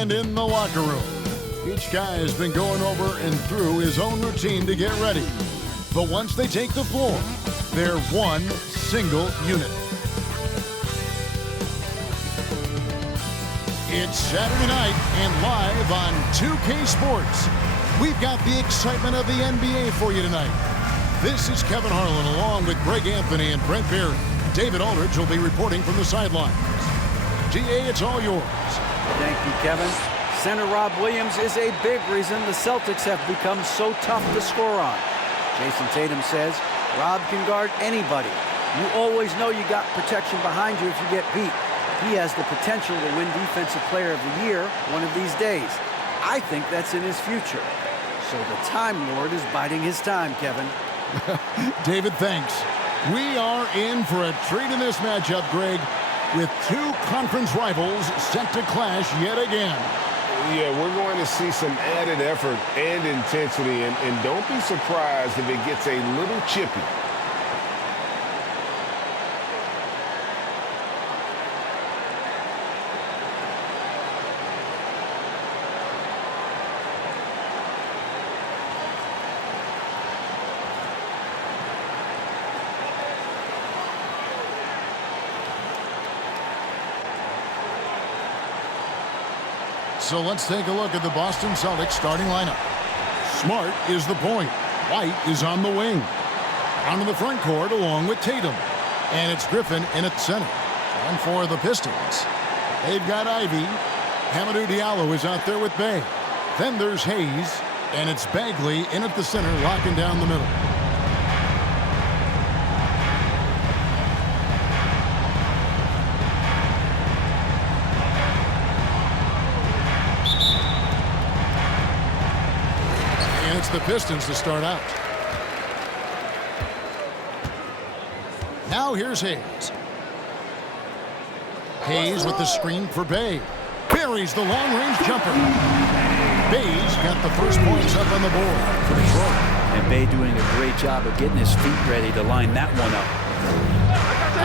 And in the locker room, each guy has been going over and through his own routine to get ready. But once they take the floor, they're one single unit. It's Saturday night and live on 2K Sports. We've got the excitement of the NBA for you tonight. This is Kevin Harlan along with Greg Anthony and Brent Barry. David Aldridge will be reporting from the sidelines. DA, it's all yours. Thank you, Kevin. Center Rob Williams is a big reason the Celtics have become so tough to score on. Jason Tatum says Rob can guard anybody. You always know you got protection behind you if you get beat. He has the potential to win Defensive Player of the Year one of these days. I think that's in his future. So the Time Lord is biding his time, Kevin. David, thanks. We are in for a treat in this matchup, Greg, with two conference rivals set to clash yet again. Yeah, we're going to see some added effort and intensity, and don't be surprised if it gets a little chippy. So let's take a look at the Boston Celtics starting lineup. Smart is the point. White is on the wing. Onto the front court along with Tatum. And it's Griffin in at center. And for the Pistons, they've got Ivy. Hamidou Diallo is out there with Bay. Then there's Hayes. And it's Bagley in at the center, locking down the middle. The Pistons to start out. Now here's Hayes. Hayes with the screen for Bay. Buries the long-range jumper. Bay's got the first points up on the board for Detroit. And Bay doing a great job of getting his feet ready to line that one up.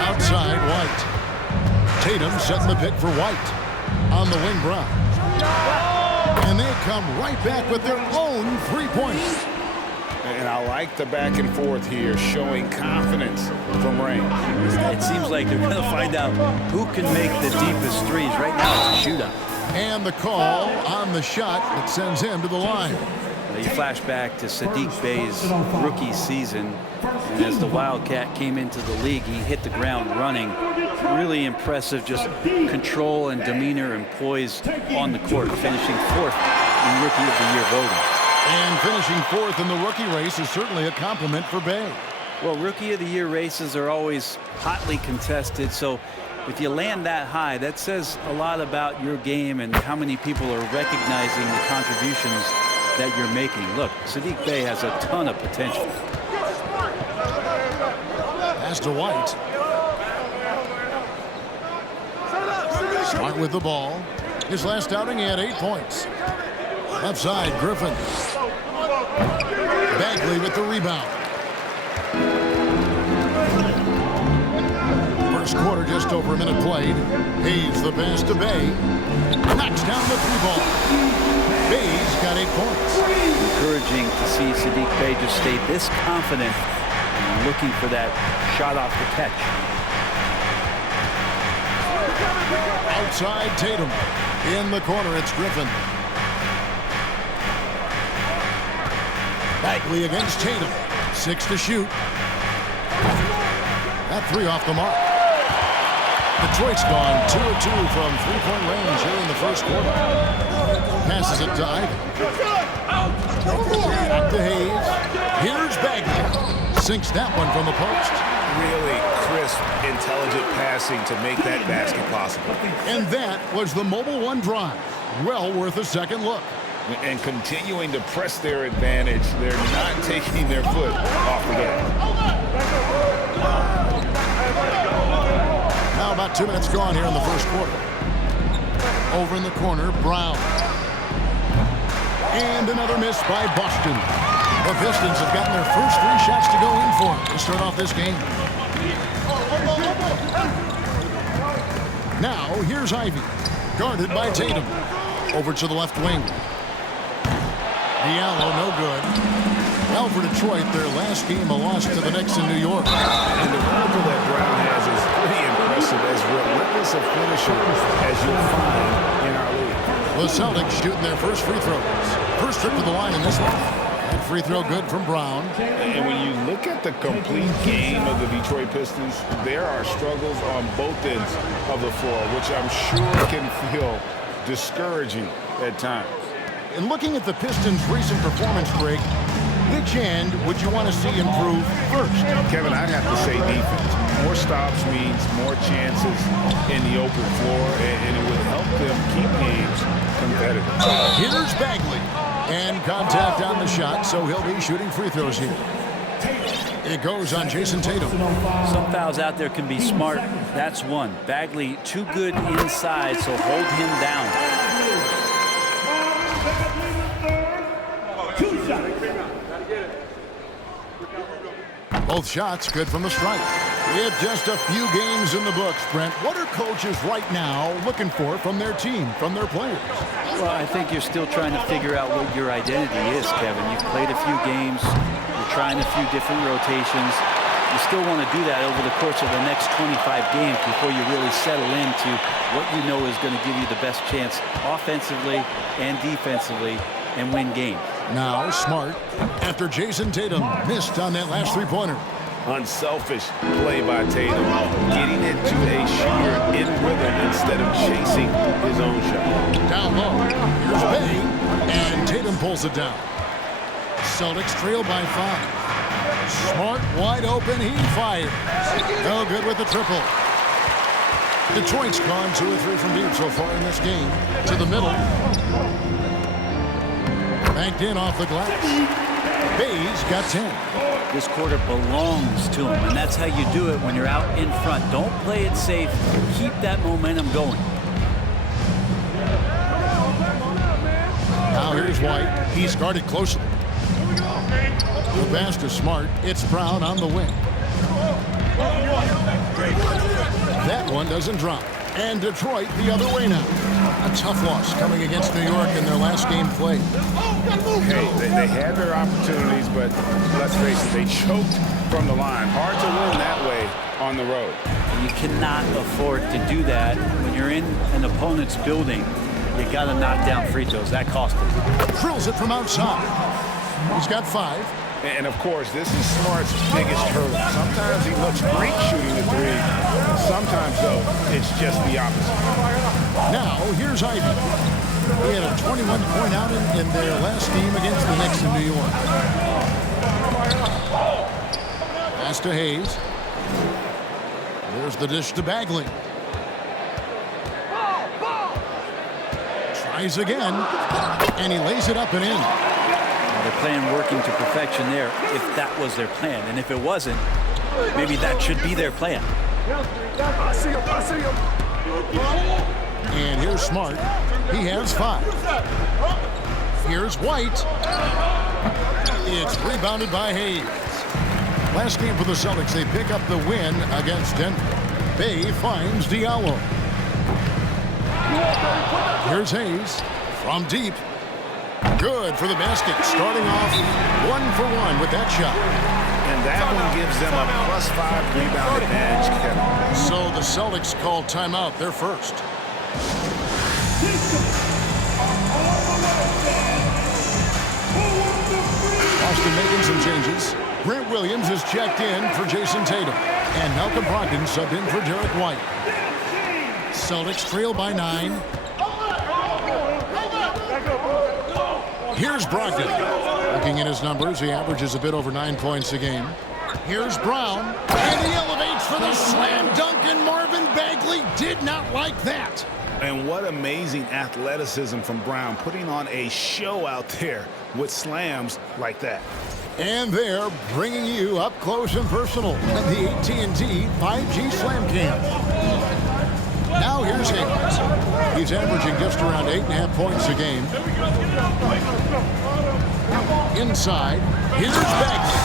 Outside White. Tatum setting the pick for White. On the wing, Brown. And they come right back with their own three-pointers. And I like the back and forth here, showing confidence from range. It seems like they're going to find out who can make the deepest threes. Right now, it's a shootout. And the call on the shot that sends him to the line. You flash back to Saddiq Bey's rookie season. And as the Wildcat came into the league, he hit the ground running. Really impressive, just control and demeanor and poise on the court, finishing fourth in Rookie of the Year voting. And finishing fourth in the rookie race is certainly a compliment for Bay. Well, Rookie of the Year races are always hotly contested, so if you land that high, that says a lot about your game and how many people are recognizing the contributions that you're making. Look, Saddiq Bey has a ton of potential. Pass to White. Smart with the ball. His last outing, he had 8 points. Left side, Griffin. Bagley with the rebound. First quarter, just over a minute played. Hayes the pass to Bay. Knocks down the three ball. Bay's got 8 points. Encouraging to see Saddiq Bey just stay this confident and looking for that shot off the catch. Outside Tatum. In the corner, it's Griffin. Bagley against Tatum. 6 to shoot. That three off the mark. Detroit's gone 2 of 2 from three-point range here in the first quarter. Passes it to Ivy. Back to Hayes. Here's Bagley. Sinks that one from the post. Really crisp, intelligent passing to make that basket possible. And that was the Mobile One drive. Well worth a second look. And continuing to press their advantage. They're not taking their foot off the gas. Now about 2 minutes gone here in the first quarter. Over in the corner, Brown. And another miss by Boston. The Pistons have gotten their first 3 shots to go in for to start off this game. Now, here's Ivy. Guarded by Tatum. Over to the left wing. Diallo, no good. Now for Detroit, their last game, a loss to the Knicks in New York. And the record that Brown has is pretty impressive, as relentless a finisher as you'll find in our league. The Celtics shooting their first free throws. First trip to the line in this one. That free throw good from Brown. And when you look at the complete game of the Detroit Pistons, there are struggles on both ends of the floor, which I'm sure can feel discouraging at times. And looking at the Pistons' recent performance break, which end would you want to see improve first? Kevin, I'd have to say defense. More stops means more chances in the open floor, and it would help them keep games competitive. Here's Bagley. And contact on the shot, so he'll be shooting free throws here. It goes on Jason Tatum. Some fouls out there can be smart. That's one. Bagley too good inside, so hold him down. Both shots good from the stripe. With just a few games in the books, Brent, what are coaches right now looking for from their team, from their players? Well, I think you're still trying to figure out what your identity is, Kevin. You've played a few games. You're trying a few different rotations. You still want to do that over the course of the next 25 games before you really settle into what you know is going to give you the best chance offensively and defensively and win games. Now Smart, after Jason Tatum missed on that last three-pointer. Unselfish play by Tatum, getting it to a shooter in rhythm instead of chasing his own shot. Down low, here's Bay, and Tatum pulls it down. Celtics trail by 5. Smart wide open, he fires. No good with the triple. Detroit's gone 2 or 3 from deep so far in this game. To the middle. Banked in off the glass. Bay's got 10. This quarter belongs to him, and that's how you do it when you're out in front. Don't play it safe. Keep that momentum going. Now here's White. He's guarded closely. The pass to Smart. It's Brown on the wing. That one doesn't drop. And Detroit the other way now. A tough loss coming against New York in their last game played. Hey, they had their opportunities, but let's face it, they choked from the line. Hard to win that way on the road. You cannot afford to do that when you're in an opponent's building. You got to knock down free throws. That cost him. Drills it from outside. He's got 5. And, of course, this is Smart's biggest hurdle. Sometimes he looks great shooting the three. Sometimes, though, it's just the opposite. Now, here's Ivy. He had a 21-point outing in their last game against the Knicks in New York. Pass to Hayes. There's the dish to Bagley. Tries again, and he lays it up and in. They're playing working to perfection there if that was their plan. And if it wasn't, maybe that should be their plan. And here's Smart. He has 5. Here's White. It's rebounded by Hayes. Last game for the Celtics, they pick up the win against Denver. Bay finds Diallo. Here's Hayes from deep. Good for the basket, starting off 1 for 1 with that shot. And that one gives them a +5 rebound advantage, Kevin. So the Celtics call timeout, their first. Boston making some changes. Grant Williams is checked in for Jason Tatum. And Malcolm Brogdon subbed in for Derek White. Celtics trail by 9. Here's Brogdon. Looking at his numbers, he averages a bit over 9 points a game. Here's Brown. And he elevates for the slam dunk, and Marvin Bagley did not like that. And what amazing athleticism from Brown, putting on a show out there with slams like that. And they're bringing you up close and personal at the AT&T 5G Slam Cam. Now here's Hayes. He's averaging just around 8.5 points a game. Inside, here's Bagley.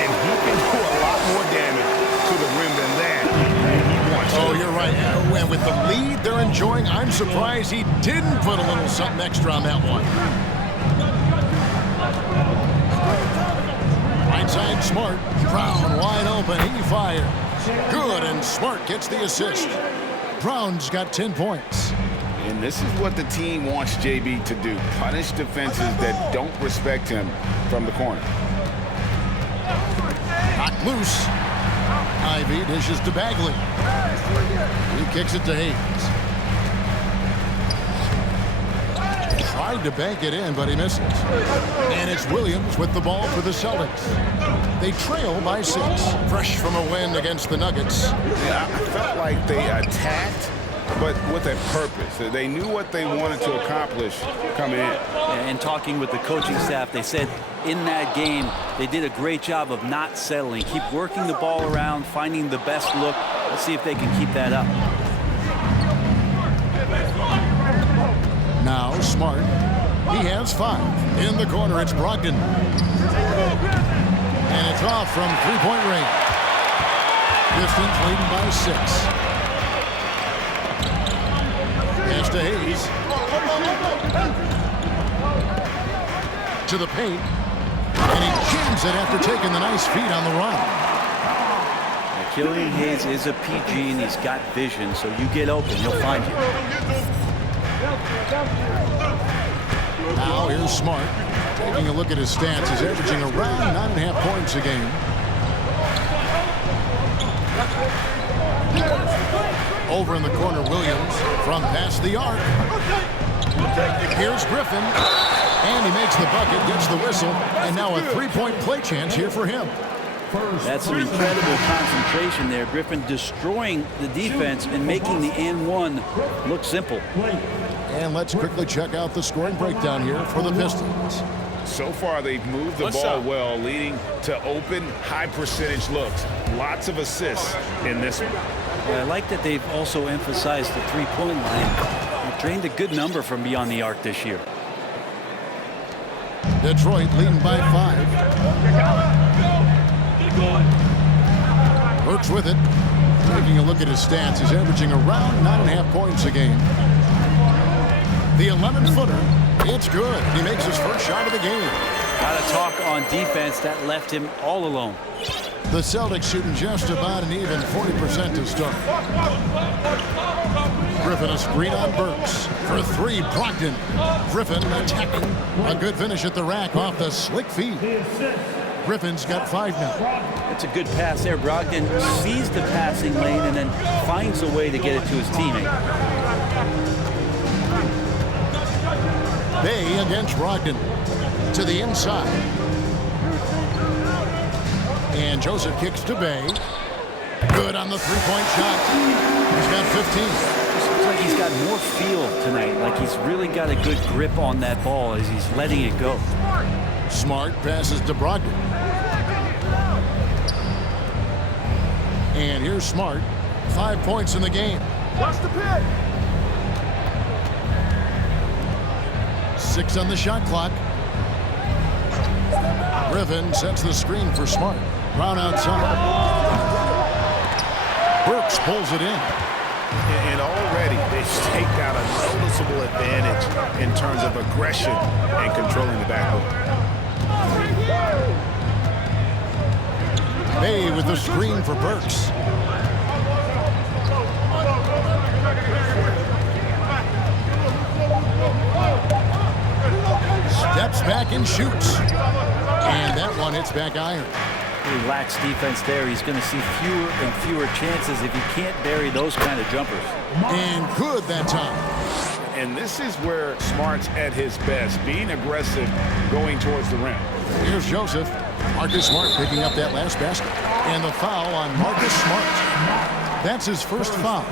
And he can do a lot more damage to the rim than that if he wants to. Oh, you're right. and with the lead they're enjoying, I'm surprised he didn't put a little something extra on that one. Right side, Smart. Brown wide open. He fires. Good, and Smart gets the assist. Brown's got 10 points. And this is what the team wants JB to do. Punish defenses that don't respect him from the corner. Knocked loose. Ivy dishes to Bagley. He kicks it to Hayes. Tried to bank it in, but he misses. And it's Williams with the ball for the Celtics. They trail by 6. Fresh from a win against the Nuggets. Yeah, I felt like they attacked, but with a purpose. They knew what they wanted to accomplish coming in. And talking with the coaching staff, they said in that game they did a great job of not settling. Keep working the ball around, finding the best look. Let's see if they can keep that up. Now Smart. He has 5. In the corner, it's Brogdon. And it's off from three-point range. Pistons leading by 6. Pass to Hayes. To the paint. And he jams it after taking the nice feed on the run. Killian Hayes is a PG, and he's got vision, so you get open, he'll find you. Now here's Smart. Taking a look at his stats, he's averaging around 9.5 points a game. Over in the corner, Williams from past the arc. Here's Griffin. And he makes the bucket, gets the whistle, and now a three-point play chance here for him. That's some incredible concentration there. Griffin destroying the defense and making the and-one look simple. And let's quickly check out the scoring breakdown here for the Pistons. So far, they've moved the ball well, leading to open, high-percentage looks. Lots of assists in this one. I like that they've also emphasized the three-point line. They've drained a good number from beyond the arc this year. Detroit leading by 5. Burks with it. Taking a look at his stats, he's averaging around 9.5 points a game. The 11-footer, it's good. He makes his first shot of the game. Got to talk on defense. That left him all alone. The Celtics shooting just about an even 40% to start. Griffin a screen on Burks. For 3, Brogdon. Griffin attacking. A good finish at the rack off the slick feed. Griffin's got 5 now. It's a good pass there. Brogdon sees the passing lane and then finds a way to get it to his teammate. Bay against Brogdon. To the inside. And Joseph kicks to Bay. Good on the three-point shot. He's got 15. Looks like he's got more feel tonight. Like he's really got a good grip on that ball as he's letting it go. Smart passes to Brogdon. And here's Smart. 5 points in the game. Watch the pit. 6 on the shot clock. Griffin sets the screen for Smart. Brown outside. Burks pulls it in. And already they've staked out a noticeable advantage in terms of aggression and controlling the backcourt. Bay with the screen for Burks. Steps back and shoots. And that one hits back iron. He lacks defense there. He's going to see fewer and fewer chances if he can't bury those kind of jumpers. And good that time. And this is where Smart's at his best, being aggressive, going towards the rim. Here's Joseph. Marcus Smart picking up that last basket. And the foul on Marcus Smart. That's his first foul.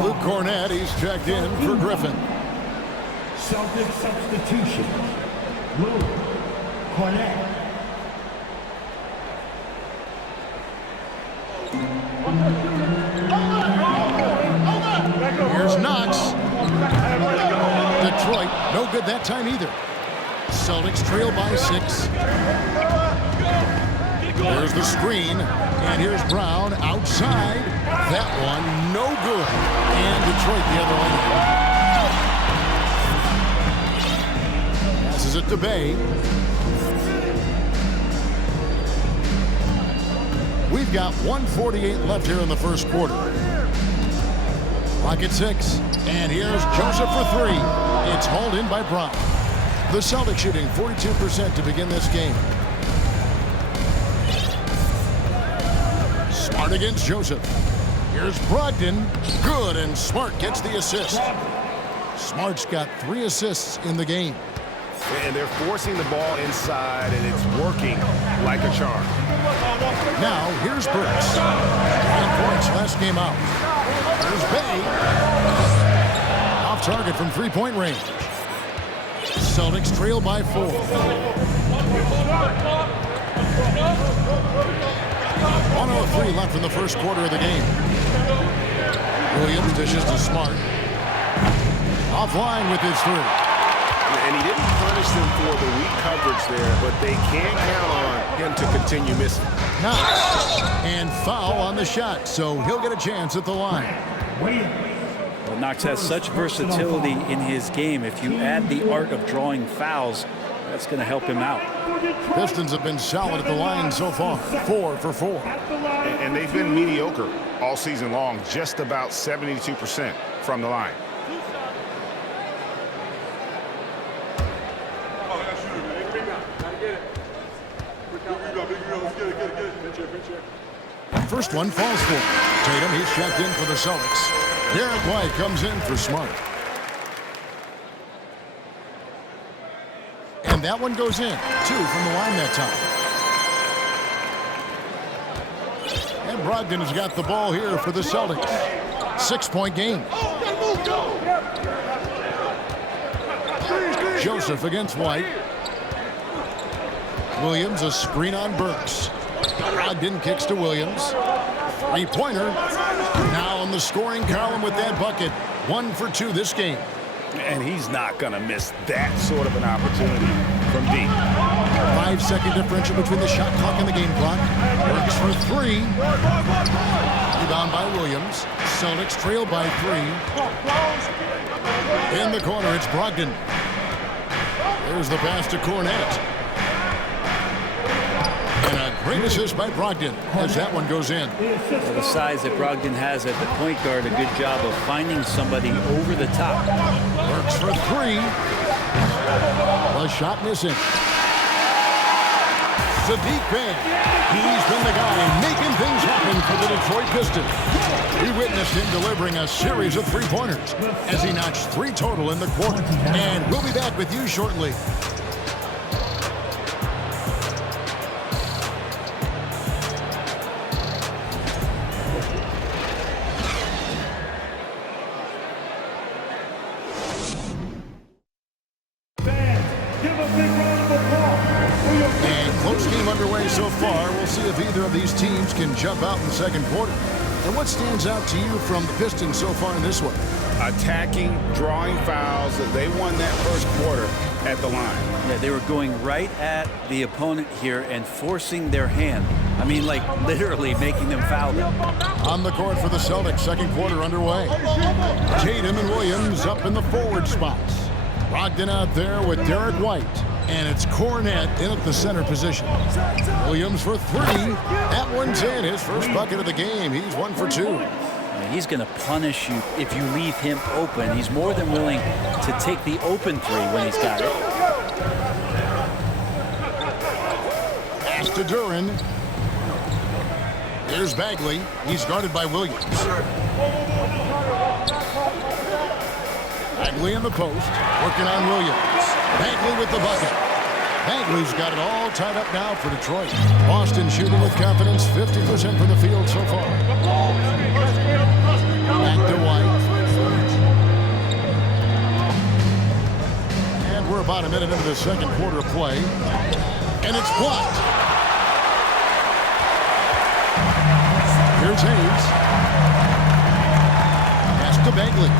Luke Cornett, he's checked in for Griffin. Celtic substitution. Luke Cornett. Here's Knox. Detroit, no good that time either. Celtics trail by 6. There's the screen, and here's Brown outside. That one no good. And Detroit the other way. Passes it to Bay. We've got 1:48 left here in the first quarter. Clock at 6. And here's Joseph for 3. It's hauled in by Brown. The Celtics shooting 42% to begin this game. Smart against Joseph. Here's Brogdon. Good, and Smart gets the assist. Smart's got 3 assists in the game. And they're forcing the ball inside, and it's working like a charm. Now, here's Burks. 9 points last game out. Here's Bay. Off target from three-point range. Celtics trail by 4. 1:03 left in the first quarter of the game. Williams dishes to Smart. Offline with his 3. And he didn't punish them for the weak coverage there, but they can't count on him to continue missing. Knox. And foul on the shot, so he'll get a chance at the line. Well, Knox has such versatility in his game. If you add the art of drawing fouls, that's going to help him out. Pistons have been solid at the line so far. 4 for 4. And they've been mediocre all season long, just about 72% from the line. First one falls for Tatum. He's checked in for the Celtics. Derek White comes in for Smart. And that one goes in. 2 from the line that time. And Brogdon has got the ball here for the Celtics. 6-point game. Joseph against White. Williams a screen on Burks. Brogdon kicks to Williams. 3-pointer. Now on the scoring column with that bucket. 1 for 2 this game. And he's not going to miss that sort of an opportunity from deep. 5-second differential between the shot clock and the game clock. Burks for 3. Rebound by Williams. Celtics trail by 3. In the corner, it's Brogdon. There's the pass to Cornette. And a great assist by Brogdon as that one goes in. Well, the size that Brogdon has at the point guard, a good job of finding somebody over the top. Burks for 3. The shot missing. Saddiq Bey. He's been the guy making things happen for the Detroit Pistons. We witnessed him delivering a series of 3-pointers as he notched 3 total in the quarter. And we'll be back with you shortly. So far, we'll see if either of these teams can jump out in the second quarter. And what stands out to you from the Pistons so far in this one? Attacking, drawing fouls. They won that first quarter at the line. Yeah, they were going right at the opponent here and forcing their hand. I mean, like literally making them foul them. On the court for the Celtics, second quarter underway. Tatum and Williams up in the forward spots. Brogdon out there with Derek White. And it's Cornette in at the center position. Williams for 3. That one's in. His first bucket of the game. He's 1 for 2. He's going to punish you if you leave him open. He's more than willing to take the open 3 when he's got it. Pass to Duren. Here's Bagley. He's guarded by Williams. Bagley in the post. Working on Williams. Bagley with the bucket. Bagley's got it all tied up now for Detroit. Boston shooting with confidence, 50% from the field so far. Back to White. And we're about a minute into the second quarter of play. And it's blocked. Here's Hayes. Pass to Bagley.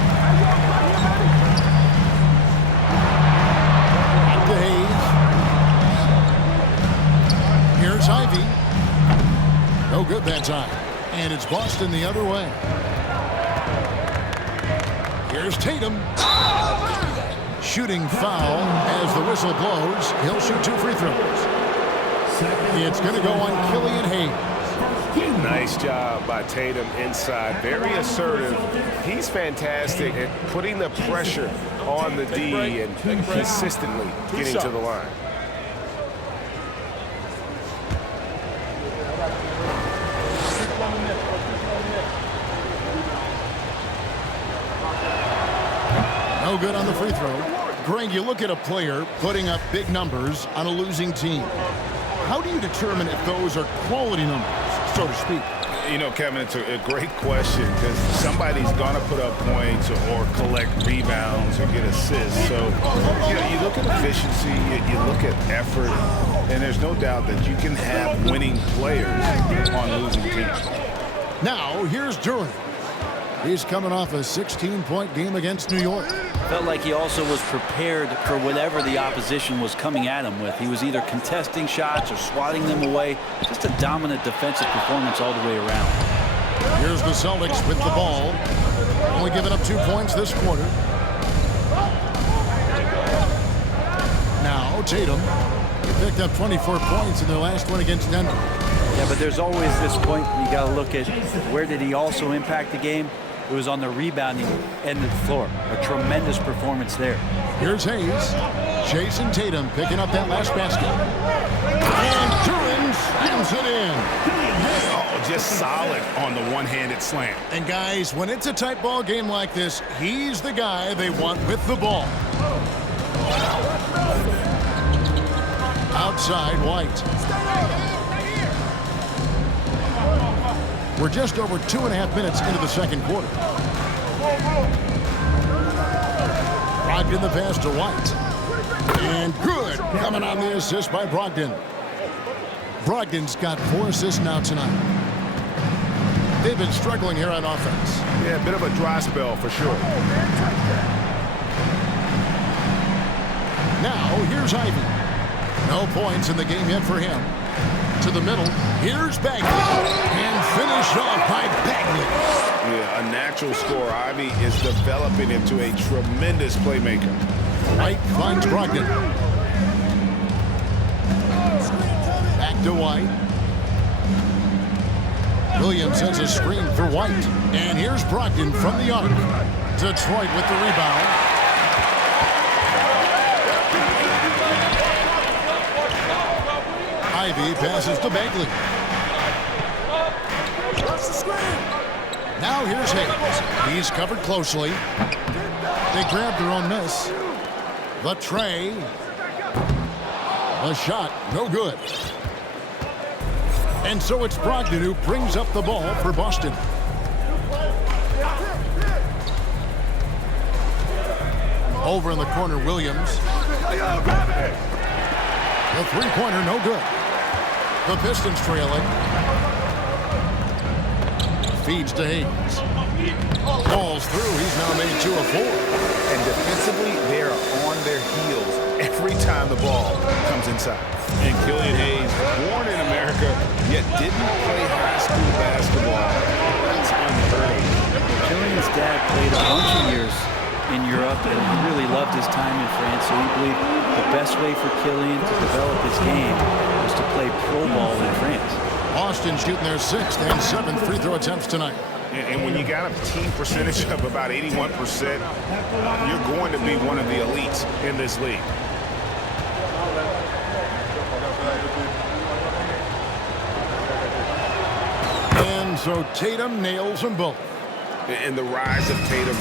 Here's Ivy. No good that time. And it's Boston the other way. Here's Tatum. Shooting foul as the whistle blows. He'll shoot 2 free throws. It's going to go on Killian Hayes. Nice job by Tatum inside. Very assertive. He's fantastic at putting the pressure on the D and consistently getting to the line. No good on the free throw. Greg, you look at a player putting up big numbers on a losing team. How do you determine if those are quality numbers, so to speak? You know, Kevin, it's a great question because somebody's going to put up points or collect rebounds or get assists. So, you know, you look at efficiency, you look at effort, and there's no doubt that you can have winning players on losing teams. Now, here's Durant. He's coming off a 16-point game against New York. Felt like he also was prepared for whatever the opposition was coming at him with. He was either contesting shots or swatting them away. Just a dominant defensive performance all the way around. Here's the Celtics with the ball. Only giving up 2 points this quarter. Now Tatum. He picked up 24 points in their last one against Denver. Yeah, but there's always this point you got to look at where did he also impact the game. It was on the rebounding end of the floor. A tremendous performance there. Here's Hayes. Jason Tatum picking up that last basket. And Durant slams it in. Oh, just solid on the one-handed slam. And guys, when it's a tight ball game like this, he's the guy they want with the ball. Outside, White. We're just over 2.5 minutes into the second quarter. Brogdon the pass to White. And good. Coming on the assist by Brogdon. Brogdon's got 4 assists now tonight. They've been struggling here on offense. Yeah, a bit of a dry spell for sure. Now, here's Ivy. No points in the game yet for him. To the middle. Here's Bagley. And finished off by Bagley. Yeah, a natural scorer. Ivy is developing into a tremendous playmaker. White finds Brogdon. Back to White. Williams has a screen for White. And here's Brogdon from the arc. Detroit with the rebound. Ivy passes to Bagley. Now here's Hayes. He's covered closely. They grabbed their own miss. The tray. The shot, no good. And so it's Brogdon who brings up the ball for Boston. Over in the corner, Williams. The three-pointer, no good. The Pistons trailing. Feeds to Hayes. Falls through. He's now made 2 of 4. And defensively, they are on their heels every time the ball comes inside. And Killian Hayes, born in America, yet didn't play high school basketball. That's unheard of. Killian's dad played a bunch of years in Europe, and he really loved his time in France, so he believed the best way for Killian to develop his game was to play pro ball in France. Boston shooting their 6th and 7th free throw attempts tonight. And when you got a team percentage of about 81%, you're going to be one of the elites in this league. And so Tatum nails them both. And the rise of Tatum,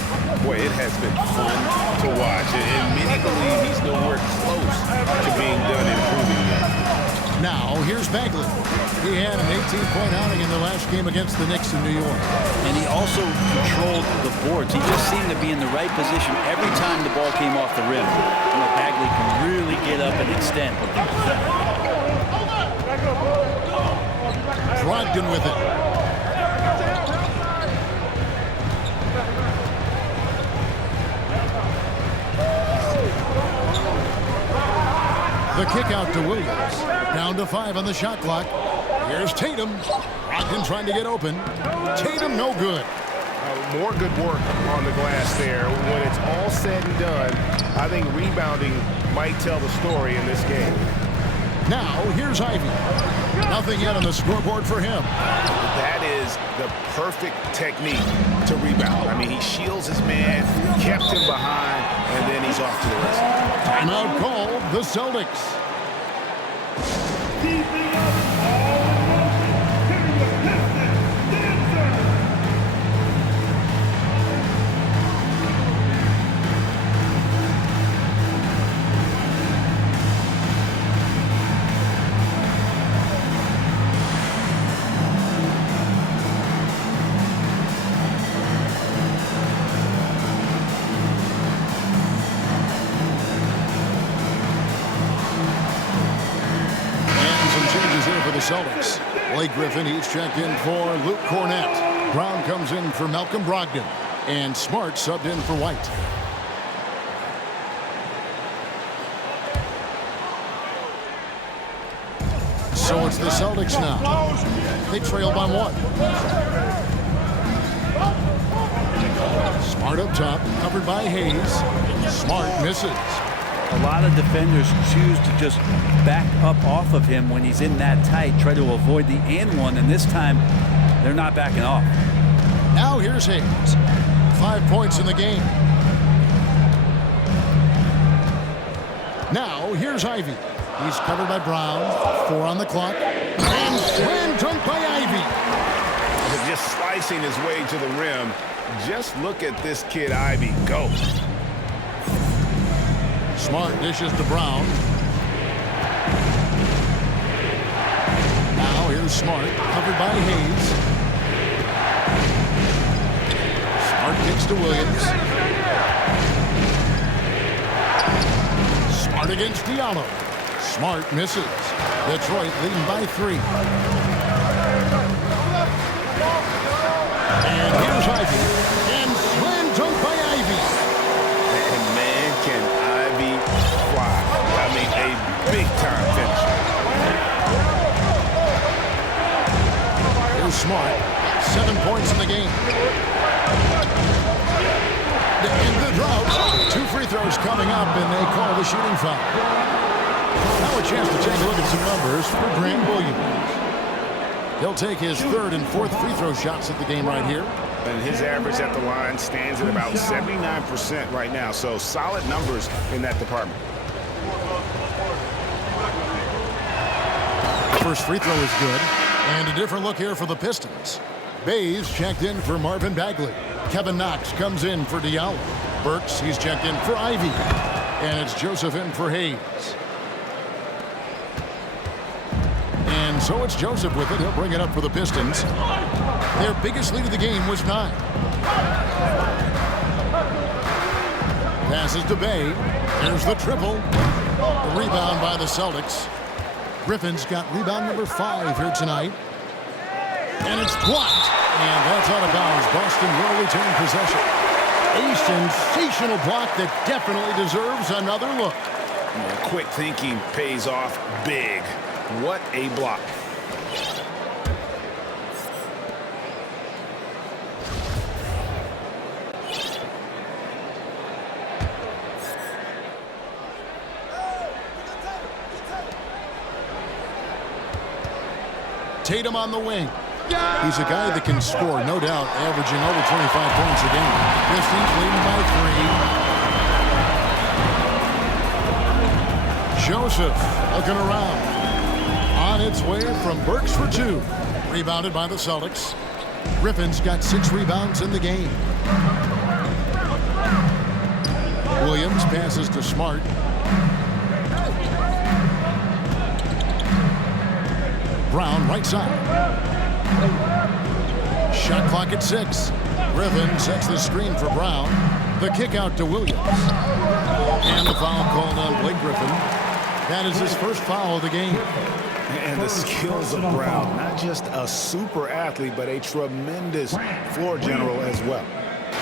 boy, it has been fun to watch. And many believe he's nowhere close to being done improving yet. Now, here's Bagley. He had an 18-point outing in the last game against the Knicks in New York. And he also controlled the boards. He just seemed to be in the right position every time the ball came off the rim. You know, Bagley can really get up and extend. Brogdon with it. The kick out to Williams. Down to 5 on the shot clock. Here's Tatum. Brogdon trying to get open. Tatum no good. More good work on the glass there. When it's all said and done, I think rebounding might tell the story in this game. Now, here's Ivy. Nothing yet on the scoreboard for him. That is the perfect technique to rebound. I mean, he shields his man, kept him behind, and then he's off to the races. Timeout called the Celtics. Keeping up all in motion, giving the Pistons the answer. Celtics. Blake Griffin, he's checked in for Luke Cornett. Brown comes in for Malcolm Brogdon. And Smart subbed in for White. So it's the Celtics now. They trail by 1. Smart up top, covered by Hayes. Smart misses. A lot of defenders choose to just back up off of him when he's in that tight, try to avoid the and one, and this time they're not backing off. Now here's Hayes. 5 points in the game. Now here's Ivy. He's covered by Brown. 4 on the clock. And slam dunk by Ivy. Just slicing his way to the rim. Just look at this kid Ivy go. Smart dishes to Brown. Now here's Smart, covered by Hayes. Smart kicks to Williams. Smart against Diallo. Smart misses. Detroit leading by 3. And here's Ivy. And slam dunk by Ivy. And man, can Ivy fly. I mean, a big-time finisher. Here's Smart. 7 points in the game. To end the drought. 2 free throws coming up, and they call the shooting foul. Now a chance to take a look at some numbers for Grant Williams. He'll take his 3rd and 4th free throw shots at the game right here. And his average at the line stands at about 79% right now. So solid numbers in that department. First free throw is good. And a different look here for the Pistons. Bays checked in for Marvin Bagley. Kevin Knox comes in for Diallo. Burks, he's checked in for Ivy. And it's Joseph in for Hayes. And so it's Joseph with it. He'll bring it up for the Pistons. Their biggest lead of the game was 9. Passes to Bay. There's the triple. The rebound by the Celtics. Griffin's got rebound number 5 here tonight. And it's blocked. And that's out of bounds. Boston will retain possession. A sensational block that definitely deserves another look. Quick thinking pays off big. What a block. Tatum on the wing. He's a guy that can score, no doubt, averaging over 25 points a game. Pistons leading by 3. Joseph looking around. On its way from Burks for 2. Rebounded by the Celtics. Griffin's got 6 rebounds in the game. Williams passes to Smart. Brown right side. Shot clock at 6. Griffin sets the screen for Brown. The kick out to Williams. And the foul called on Blake Griffin. That is his first foul of the game. And the skills of Brown, not just a super athlete, but a tremendous floor general as well.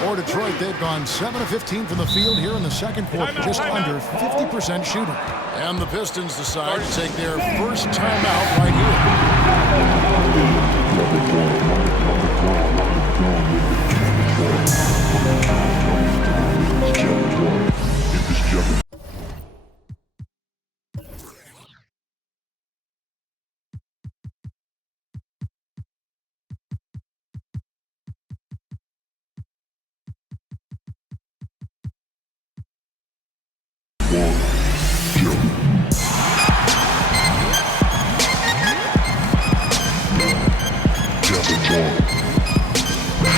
For Detroit, they've gone 7 of 15 from the field here in the second quarter, just under 50% shooting. And the Pistons decide to take their first timeout right here.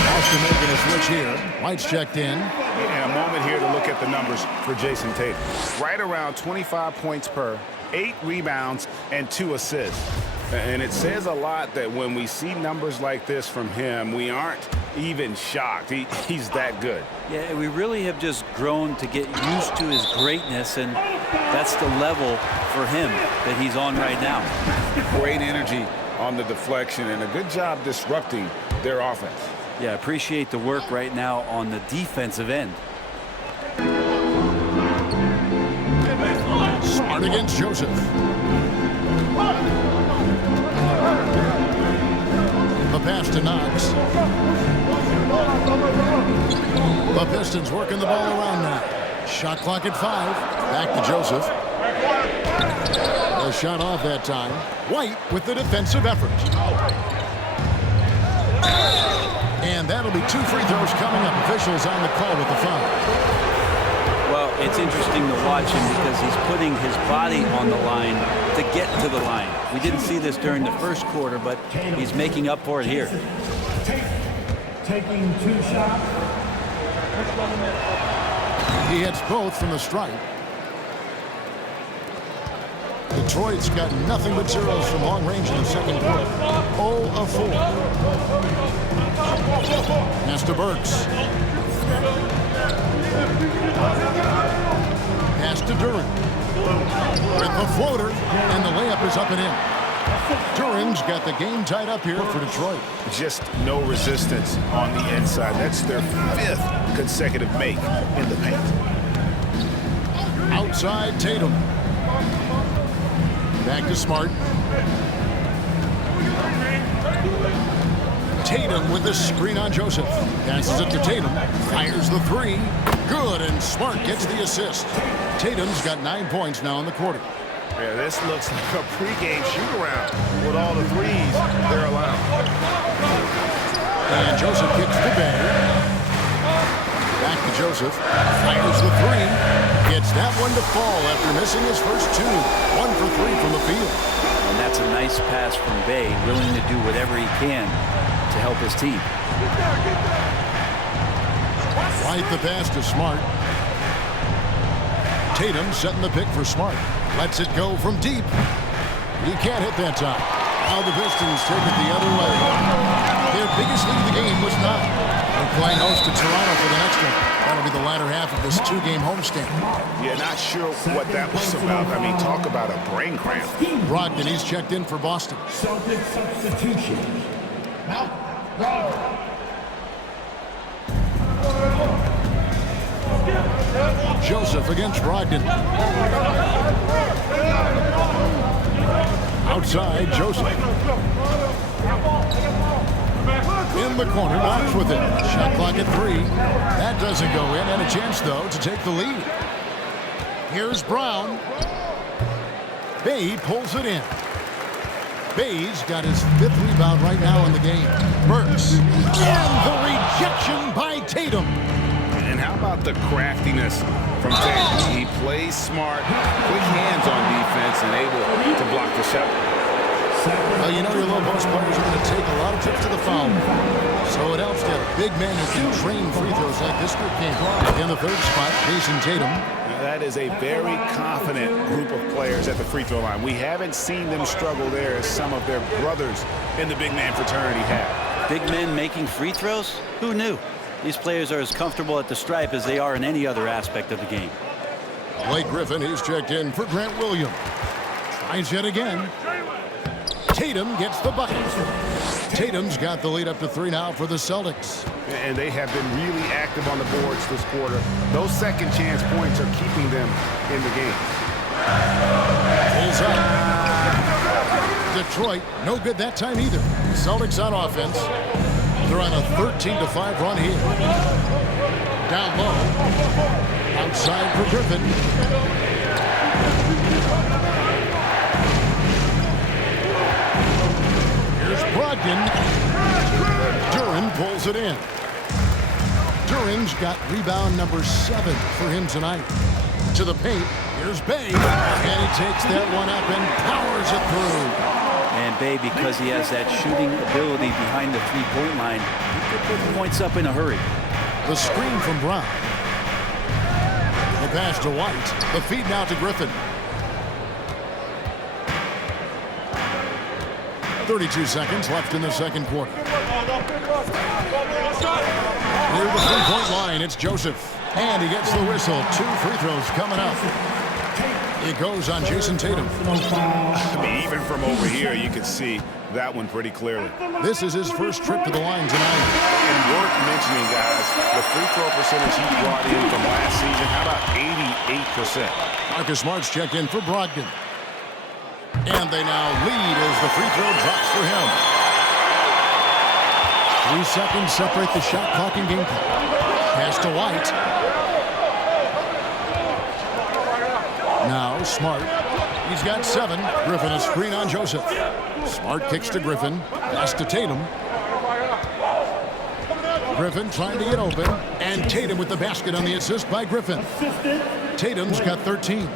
Boston making a switch here. White's checked in. And a moment here to look at the numbers for Jason Tatum. Right around 25 points per, 8 rebounds, and 2 assists. And it says a lot that when we see numbers like this from him, we aren't even shocked. He's that good. Yeah, we really have just grown to get used to his greatness, and that's the level for him that he's on right now. Great energy on the deflection and a good job disrupting their offense. Yeah, appreciate the work right now on the defensive end. Smart against Joseph. The pass to Knox. The Pistons working the ball around now. Shot clock at 5. Back to Joseph. A shot off that time. White with the defensive effort. And that'll be 2 free throws coming up. Officials on the call with the foul. Well, it's interesting to watch him because he's putting his body on the line to get to the line. We didn't see this during the first quarter, but he's making up for it here. Taking 2 shots. He hits both from the stripe. Detroit's got nothing but zeros from long range in the second quarter. 0 of 4. Pass to Burks. Pass to Duren. With the floater, and the layup is up and in. Duren's got the game tied up here for Detroit. Just no resistance on the inside. That's their 5th consecutive make in the paint. Outside Tatum. Back to Smart. Tatum with the screen on Joseph. Passes it to Tatum. Fires the 3. Good, and Smart gets the assist. Tatum's got 9 points now in the quarter. Yeah, this looks like a pregame shoot-around with all the threes they're allowing. And Joseph kicks to Bay. Back to Joseph. Fires the 3. Gets that one to fall after missing his first 2. 1 for 3 from the field. And that's a nice pass from Bay, willing to do whatever he can to help his team. White the pass to Smart. Tatum setting the pick for Smart. Lets it go from deep. He can't hit that time. Now the Pistons take it the other way. Their biggest lead of the game was 9. They're playing host to Toronto for the next one. That'll be the latter half of this 2-game homestand. Yeah, not sure what that was about. I mean, talk about a brain cramp. Brogdon, he's checked in for Boston. Celtic substitution. Joseph against Brogdon. Outside, Joseph. In the corner, Knox with it. Shot clock at 3. That doesn't go in, and a chance, though, to take the lead. Here's Brown. Bay pulls it in. Bay's got his 5th rebound right now in the game. Burks. And the rejection by Tatum. And how about the craftiness from Tatum? He plays smart, quick hands on defense, and able to block the shot. Well, you know your low post players are going to take a lot of trips to the foul line. So it helps to have big men who can train free throws like this group can. In the 3rd spot, Jason Tatum. That is a very confident group of players at the free throw line. We haven't seen them struggle there as some of their brothers in the big man fraternity have. Big men making free throws? Who knew? These players are as comfortable at the stripe as they are in any other aspect of the game. Blake Griffin, he's checked in for Grant Williams. Tries yet again. Tatum gets the bucket. Tatum's got the lead up to 3 now for the Celtics. And they have been really active on the boards this quarter. Those second chance points are keeping them in the game. Pulls up. Detroit, no good that time either. Celtics on offense. They're on a 13-5 run here. Down low. Outside for Griffin. Here's Brogdon. Duren pulls it in. Duren's got rebound number 7 for him tonight. To the paint. Here's Bey. And he takes that one up and powers it through. And Bey, because he has that shooting ability behind the three-point line, he could put points up in a hurry. The screen from Brown. The pass to White. The feed now to Griffin. 32 seconds left in the second quarter. Near the three-point line, it's Joseph. And he gets the whistle. 2 free throws coming up. It goes on Jason Tatum. I mean, even from over here, you can see that one pretty clearly. This is his first trip to the line tonight. And worth mentioning, guys, the free throw percentage he brought in from last season, how about 88%? Marcus Smart's checked in for Brogdon. And they now lead as the free throw drops for him. 3 seconds separate the shot clock and game clock. Pass to White. Now Smart. He's got 7. Griffin a screen on Joseph. Smart kicks to Griffin. Pass to Tatum. Griffin trying to get open. And Tatum with the basket on the assist by Griffin. Tatum's got 13.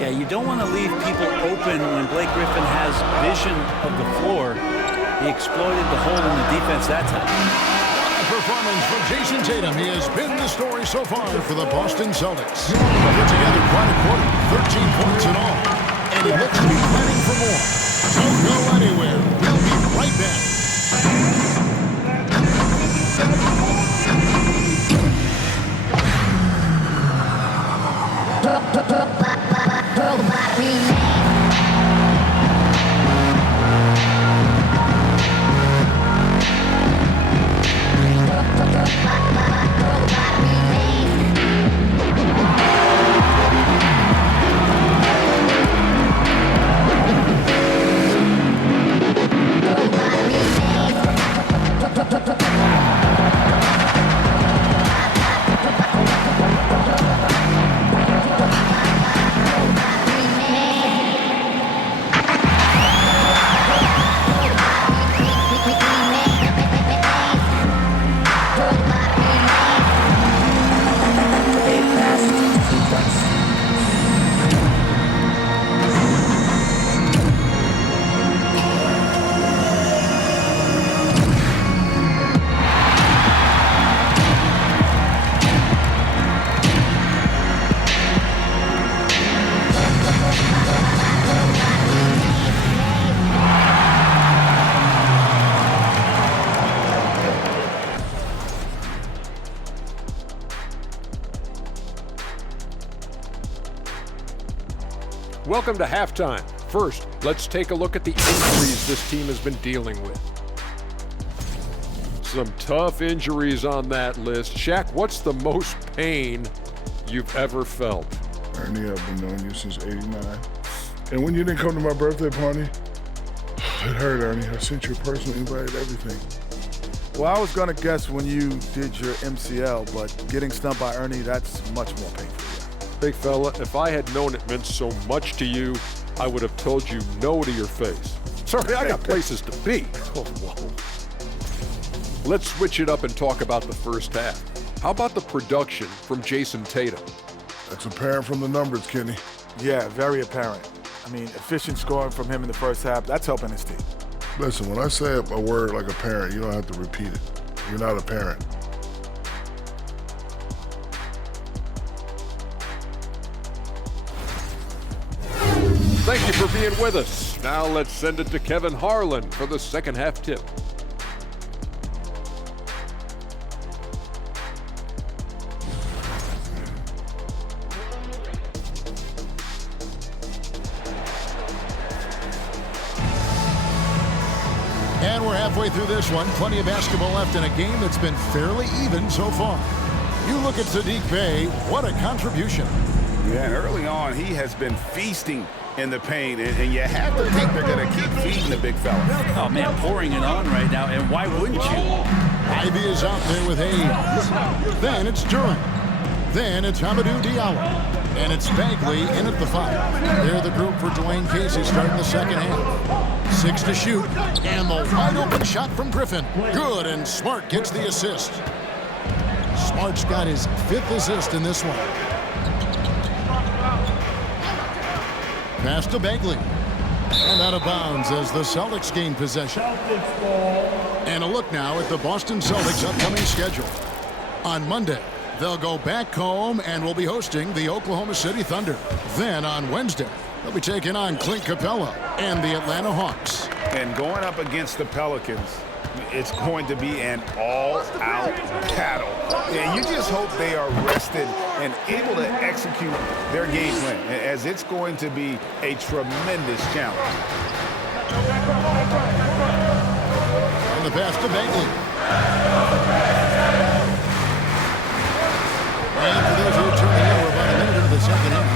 Yeah, you don't want to leave people open when Blake Griffin has vision of the floor. He exploited the hole in the defense that time. Performance from Jason Tatum. He has been the story so far for the Boston Celtics. Put together quite a quarter, 13 points in all. And he looks to be planning for more. Don't go anywhere. We'll be right back. Welcome to halftime. First, let's take a look at the injuries this team has been dealing with. Some tough injuries on that list. Shaq, what's the most pain you've ever felt? Ernie, I've been knowing you since '89. And when you didn't come to my birthday party, it hurt, Ernie. I sent you a personal invite and everything. Well, I was going to guess when you did your MCL, but getting stumped by Ernie, that's much more painful. Big fella, if I had known it meant so much to you, I would have told you no to your face. Sorry, I got places to be. Oh, whoa. Let's switch it up and talk about the first half. How about the production from Jason Tatum? That's apparent from the numbers, Kenny. Yeah, very apparent. I mean, efficient scoring from him in the first half, that's helping his team. Listen, when I say a word like apparent, you don't have to repeat it. You're not a parent. Thank you for being with us. Now let's send it to Kevin Harlan for the second half tip. And we're halfway through this one. Plenty of basketball left in a game that's been fairly even so far. You look at Saddiq Bey. What a contribution. Yeah, and early on, he has been feasting in the paint, and you have to think they're going to keep feeding the big fella. Oh, man, pouring it on right now, and why wouldn't you? Ivy is out there with Hayes. Then it's Duran. Then it's Hamidou Diallo. And it's Bagley in at the 5. They're the group for Dwayne Casey starting the second half. 6 to shoot. And the wide open shot from Griffin. Good, and Smart gets the assist. Smart's got his 5th assist in this one. Pass to Bagley. And out of bounds as the Celtics gain possession. And a look now at the Boston Celtics' upcoming schedule. On Monday, they'll go back home and will be hosting the Oklahoma City Thunder. Then on Wednesday, they'll be taking on Clint Capella and the Atlanta Hawks. And going up against the Pelicans, it's going to be an all-out battle. And you just hope they are rested and able to execute their game plan, as it's going to be a tremendous challenge. And the pass to Bagley. And for those who are turning in, we're about a minute into the second half.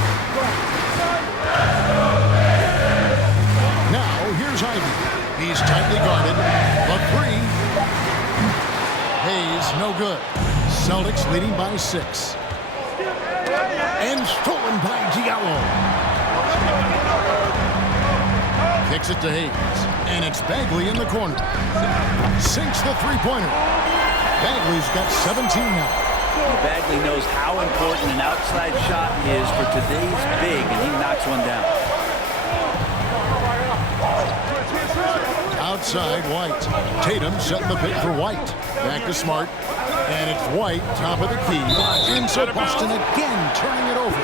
Now, here's Ivy. He's tightly guarded. The 3. Hayes, no good. Celtics leading by 6. And stolen by Diallo. Kicks it to Hayes. And it's Bagley in the corner. Sinks the three-pointer. Bagley's got 17 now. Bagley knows how important an outside shot is for today's big, and he knocks one down. Outside, White. Tatum setting the pick for White. Back to Smart. And it's White, top of the key. Into Boston again, turning it over.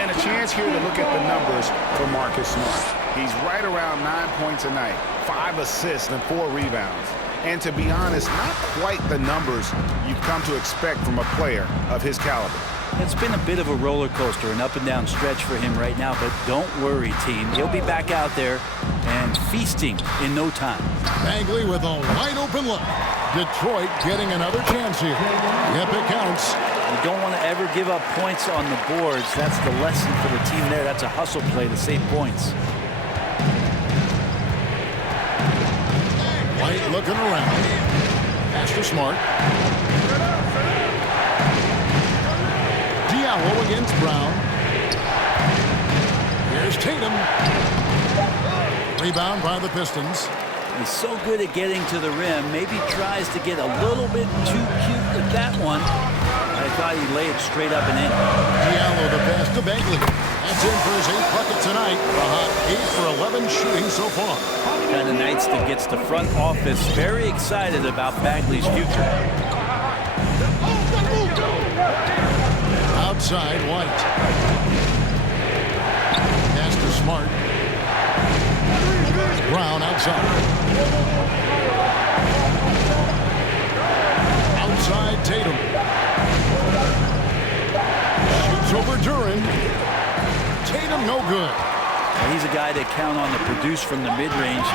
And a chance here to look at the numbers for Marcus Smart. He's right around 9 points a night, 5 assists and 4 rebounds. And to be honest, not quite the numbers you've come to expect from a player of his caliber. It's been a bit of a roller coaster, an up and down stretch for him right now, but don't worry, team. He'll be back out there and feasting in no time. Bagley with a wide open look. Detroit getting another chance here. Yep, it counts. You don't want to ever give up points on the boards. That's the lesson for the team there. That's a hustle play to save points. White looking around. Pass to Smart. Diallo against Brown. Here's Tatum. Rebound by the Pistons. He's so good at getting to the rim. Maybe tries to get a little bit too cute with that one. I thought he'd lay it straight up and in. Diallo the pass to Bagley. That's in for his 8th bucket tonight. A hot 8 for 11 shooting so far. Kind of nights that gets the front office very excited about Bagley's future. Outside, White. Pass to Smart. Brown outside. Outside, Tatum. Shoots over Duran. Tatum, no good. He's a guy to count on to produce from the mid-range.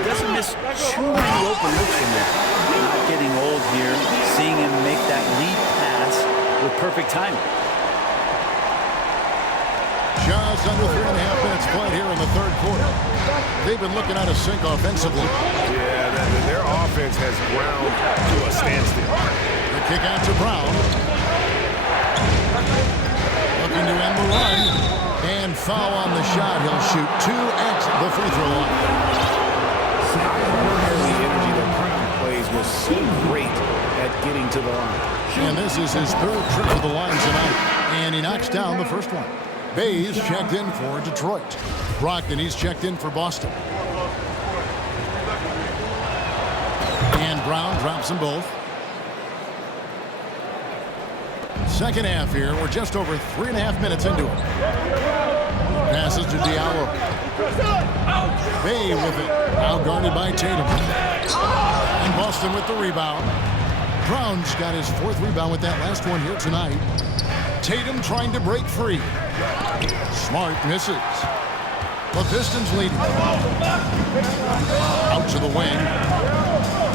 He doesn't miss too many open looks from there. Not getting old here, seeing him make that lead pass with perfect timing. Just under 3.5 minutes played here in the third quarter. They've been looking out of sync offensively. Yeah, their offense has ground to a standstill. The kick out to Brown. Looking to end the run. And foul on the shot. He'll shoot 2 at the free throw line. The energy that Brown plays was so great at getting to the line. And this is his 3rd trip to the line tonight. And he knocks down the first one. Bays checked in for Detroit. Brogdon, he's checked in for Boston. And Brown drops them both. Second half here. We're just over 3.5 minutes into it. Passes to Diallo. Bay with it. Now guarded by Tatum. And Boston with the rebound. Brown's got his 4th rebound with that last one here tonight. Tatum trying to break free. Smart misses. The Pistons leading. Out to the wing.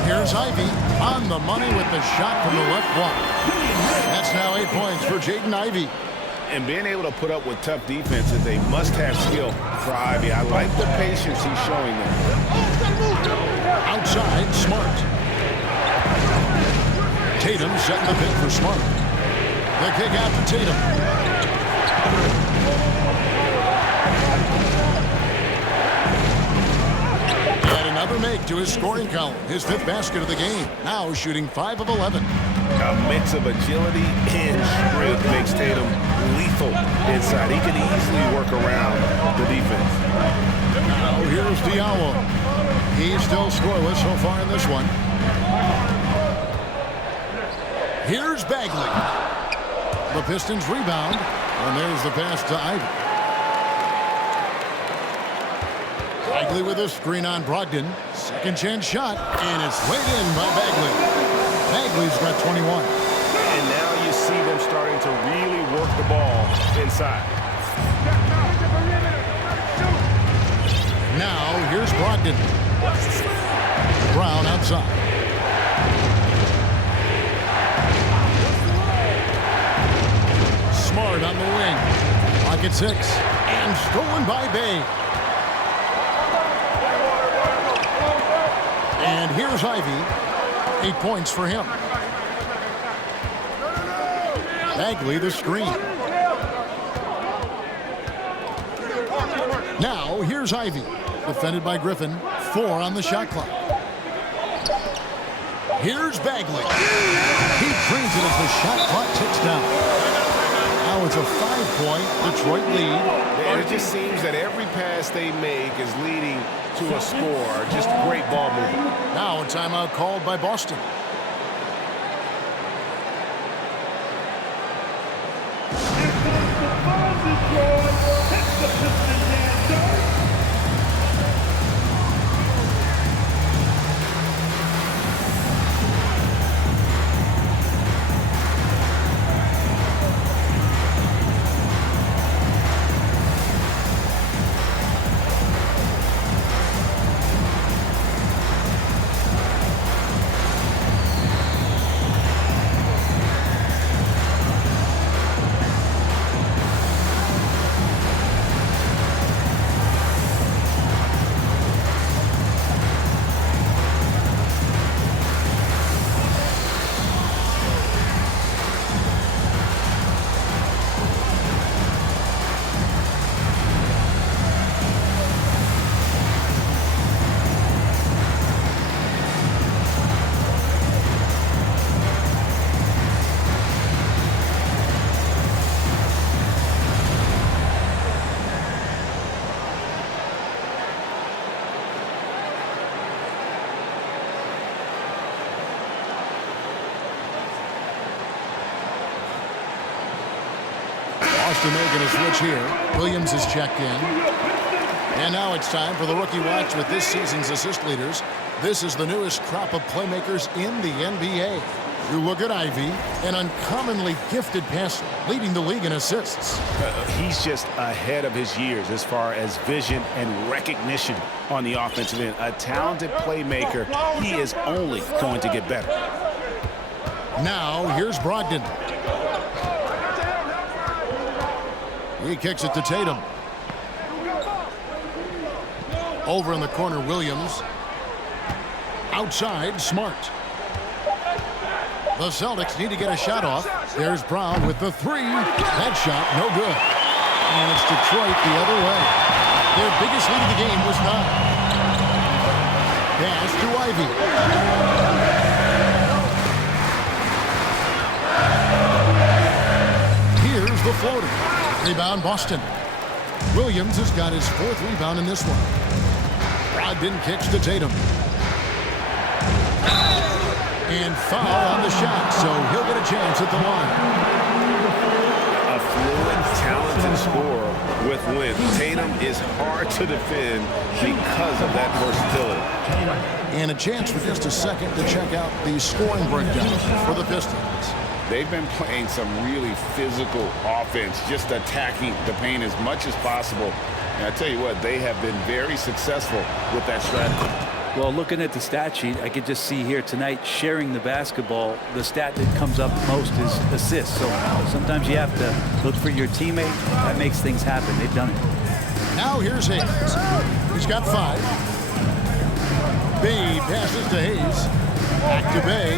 Here's Ivy on the money with the shot from the left block. That's now 8 points for Jaden Ivey. And being able to put up with tough defense is a must-have skill for Ivy. I like the patience he's showing them. Outside, Smart. Tatum setting the pick for Smart. The kick out to Tatum. And another make to his scoring column. His 5th basket of the game. Now shooting 5 of 11. A mix of agility and strength makes Tatum lethal inside. He can easily work around the defense. Now here's Diallo. He's still scoreless so far in this one. Here's Bagley. The Pistons rebound. And there's the pass to Ivy. Bagley with a screen on Brogdon. Second chance shot. And it's laid in by Bagley. Bagley's got 21. And now you see them starting to really work the ball inside. Now here's Brogdon. Brown outside. Smart on the wing. Clock at 6. And stolen by Bay. And here's Ivy. 8 points for him. Bagley the screen. Now here's Ivy. Defended by Griffin. 4 on the shot clock. Here's Bagley. He drains it as the shot clock ticks down. Now it's a 5-point Detroit lead. And it just seems that every pass they make is leading to a score. Just great ball movement. Now a timeout called by Boston. Boston making a switch here. Williams is checked in. And now it's time for the Rookie Watch with this season's assist leaders. This is the newest crop of playmakers in the NBA. You look at Ivy, an uncommonly gifted passer, leading the league in assists. He's just ahead of his years as far as vision and recognition on the offensive end. A talented playmaker. He is only going to get better. Now here's Brogdon. He kicks it to Tatum. Over in the corner, Williams. Outside, Smart. The Celtics need to get a shot off. There's Brown with the 3. That shot, no good. And it's Detroit the other way. Their biggest lead of the game was 9. Pass to Ivy. Here's the floater. Rebound, Boston. Williams has got his 4th rebound in this one. Brogdon kicks to Tatum. And foul on the shot, so he'll get a chance at the line. A fluid, talented scorer with length. Tatum is hard to defend because of that versatility. And a chance for just a second to check out the scoring breakdown for the Pistons. They've been playing some really physical offense, just attacking the paint as much as possible. And I tell you what, they have been very successful with that strategy. Well, looking at the stat sheet, I could just see here tonight sharing the basketball. The stat that comes up most is assists. So sometimes you have to look for your teammate. That makes things happen. They've done it. Now here's Hayes. He's got 5. Bay passes to Hayes. Back to Bay.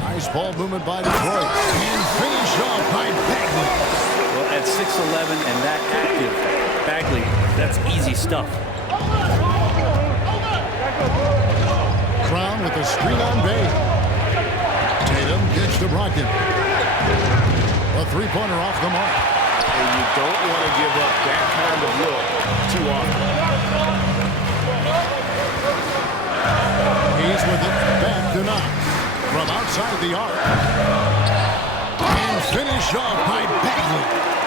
Nice ball movement by Detroit. And finish off by Bagley. Well, at 6'11" and that active, Bagley, that's easy stuff. Crown with a screen on Bay. Tatum kicks to Brogdon. A three-pointer off the mark. And you don't want to give up that kind of look too often. He's with it. Back to Knox. From outside the arc. And finish off by Bagley.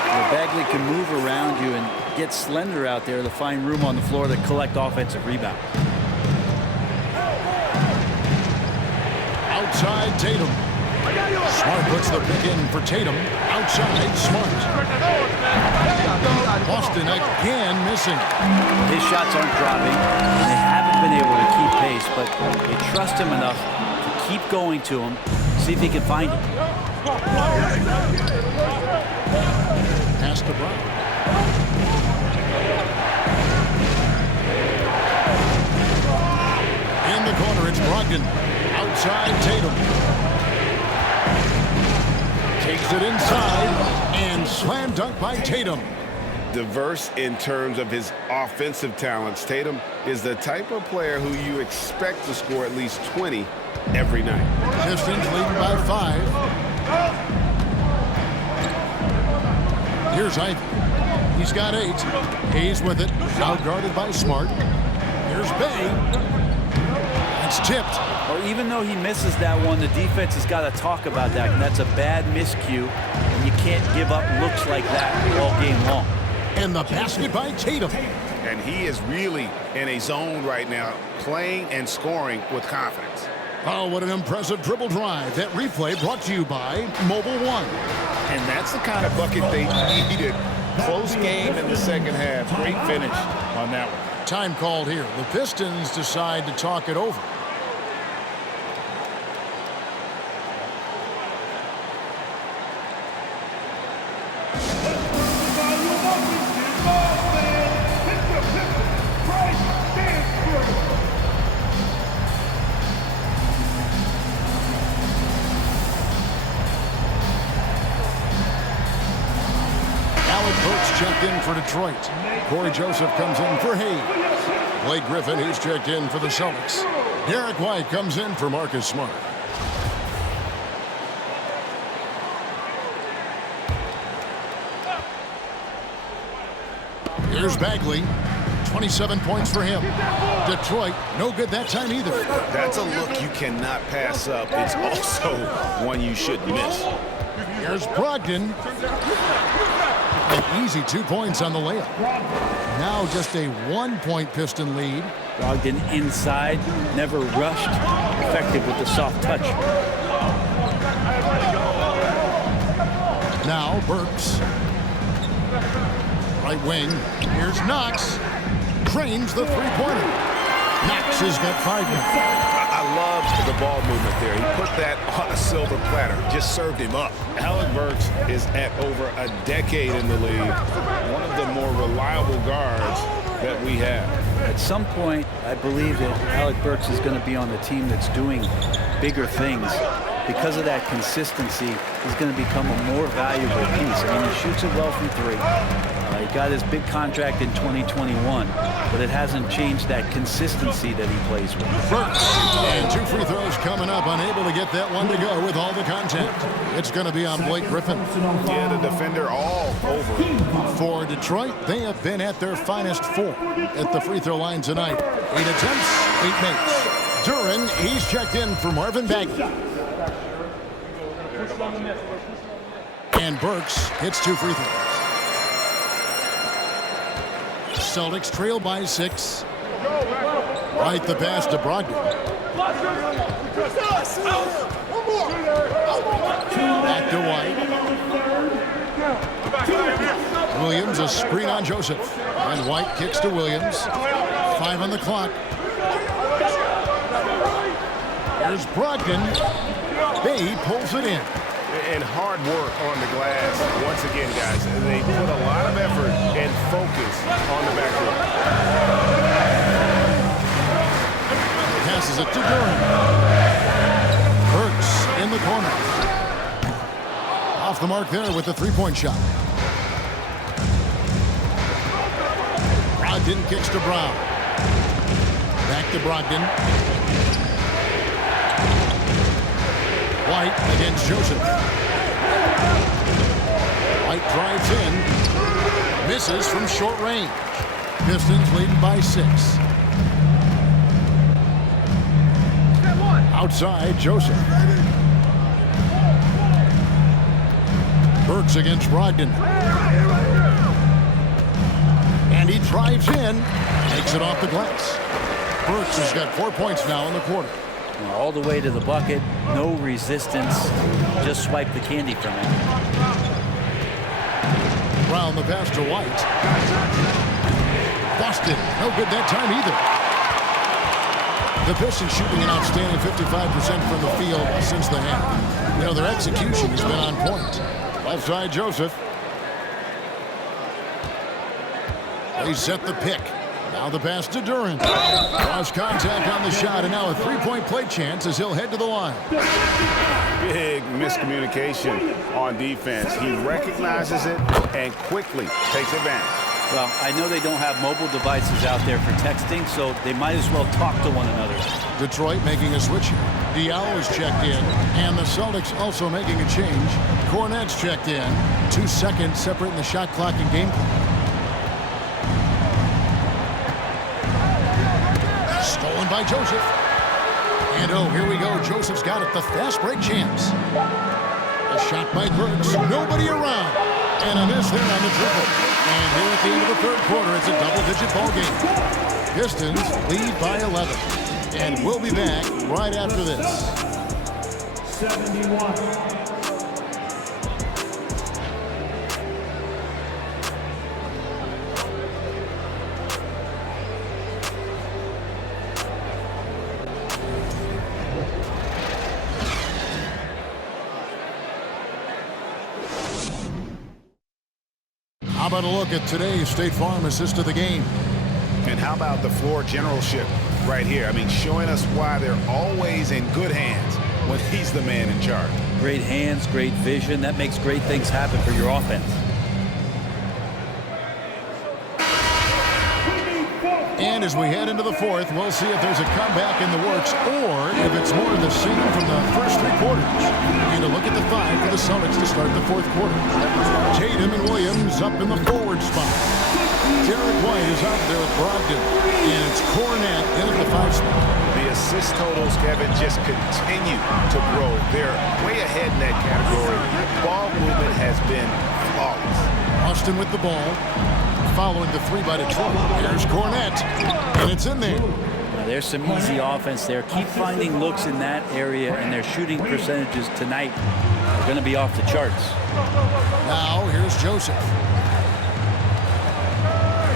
Well, Bagley can move around you and get slender out there to find room on the floor to collect offensive rebounds. Outside Tatum. Smart puts the pick in for Tatum. Outside Smart. Boston again missing. His shots aren't dropping. They haven't been able to keep pace, but they trust him enough to keep going to him, see if he can find it. Pass to Brown. In the corner, it's Brogdon. Outside Tatum. Takes it inside and slam dunk by Tatum. Diverse in terms of his offensive talents. Tatum is the type of player who you expect to score at least 20 every night. Pistons leading by 5. Here's Ivy. He's got 8. Hayes with it. Out guarded by Smart. Here's Bay. It's tipped. Well, even though he misses that one, the defense has got to talk about that. And that's a bad miscue. And you can't give up looks like that all game long. And the basket by Tatum. And he is really in a zone right now, playing and scoring with confidence. Oh, what an impressive dribble drive. That replay brought to you by Mobile One. And that's the kind of bucket they needed. Close game in the second half. Great finish on that one. Time called here. The Pistons decide to talk it over. Checked in for Detroit. Corey Joseph comes in for Hayes. Blake Griffin, he's checked in for the Celtics. Derek White comes in for Marcus Smart. Here's Bagley. 27 points for him. Detroit, no good that time either. That's a look you cannot pass up. It's also one you shouldn't miss. Here's Brogdon. An easy 2 points on the layup. Now just a 1-point Piston lead. Brogdon inside, never rushed, effective with the soft touch. Now Burks. Right wing. Here's Knox. Drains the three-pointer. Knox has got 5 now. I love the ball movement there. He put that on a silver platter. Just served him up. Alec Burks is at over a decade in the league. One of the more reliable guards that we have. At some point, I believe that Alec Burks is going to be on the team that's doing bigger things. Because of that consistency, he's going to become a more valuable piece. I mean, he shoots it well from 3. He got his big contract in 2021, but it hasn't changed that consistency that he plays with. Burks, and 2 free throws coming up, unable to get that one to go with all the contact. It's going to be on Blake Griffin. Yeah, the defender all over him. For Detroit, they have been at their finest 4 at the free throw line tonight. 8 attempts, 8 makes. Duren, he's checked in for Marvin Bagley. And Burks hits 2 free throws. Celtics trail by 6. Right the pass to Brogdon. Back to White. Williams, a screen on Joseph. And White kicks to Williams. 5 on the clock. Here's Brogdon. Bay pulls it in. And hard work on the glass. Once again, guys, they put a lot of effort and focus on the backcourt. Passes it to Durant. Burks in the corner. Off the mark there with the three-point shot. Brogdon kicks to Brown. Back to Brogdon. White against Joseph. White drives in. Misses from short range. Pistons leading by 6. Outside, Joseph. Burks against Brogdon. And he drives in. Takes it off the glass. Burks has got 4 points now in the quarter. All the way to the bucket, no resistance, just swipe the candy from him. Brown the pass to White. Boston, no good that time either. The Pistons shooting an outstanding 55% from the field since the half. You know, their execution has been on point. Left side, Joseph. They set the pick. Now the pass to Durant. Lost contact on the shot, and now a three-point play chance as he'll head to the line. Big miscommunication on defense. He recognizes it and quickly takes advantage. Well, I know they don't have mobile devices out there for texting, so they might as well talk to one another. Detroit making a switch. Diallo is checked in, and the Celtics also making a change. Kornet's checked in. 2 seconds separating the shot clock and game clock. Stolen by Joseph. And oh, here we go. Joseph's got it. The fast break chance. A shot by Burks. Nobody around. And a miss there on the triple. And here at the end of the third quarter, it's a double-digit ball game. Pistons lead by 11. And we'll be back right after this. 71. How about a look at today's State Farm assist of the game? And how about the floor generalship right here? I mean, showing us why they're always in good hands when he's the man in charge. Great hands, great vision. That makes great things happen for your offense. And as we head into the fourth, we'll see if there's a comeback in the works or if it's more of the same from the first 3 quarters. And a look at the 5 for the Celtics to start the fourth quarter. Tatum and Williams up in the forward spot. Derek White is out there with Brogdon. And it's Kornet in at the 5 spot. The assist totals, Kevin, just continue to grow. They're way ahead in that category. Ball movement has been flawless. Austin with the ball. Following the 3 by Detroit. There's Kornet. And it's in there. Now, there's some easy offense there. Keep finding looks in that area, and their shooting percentages tonight are going to be off the charts. Now, here's Joseph.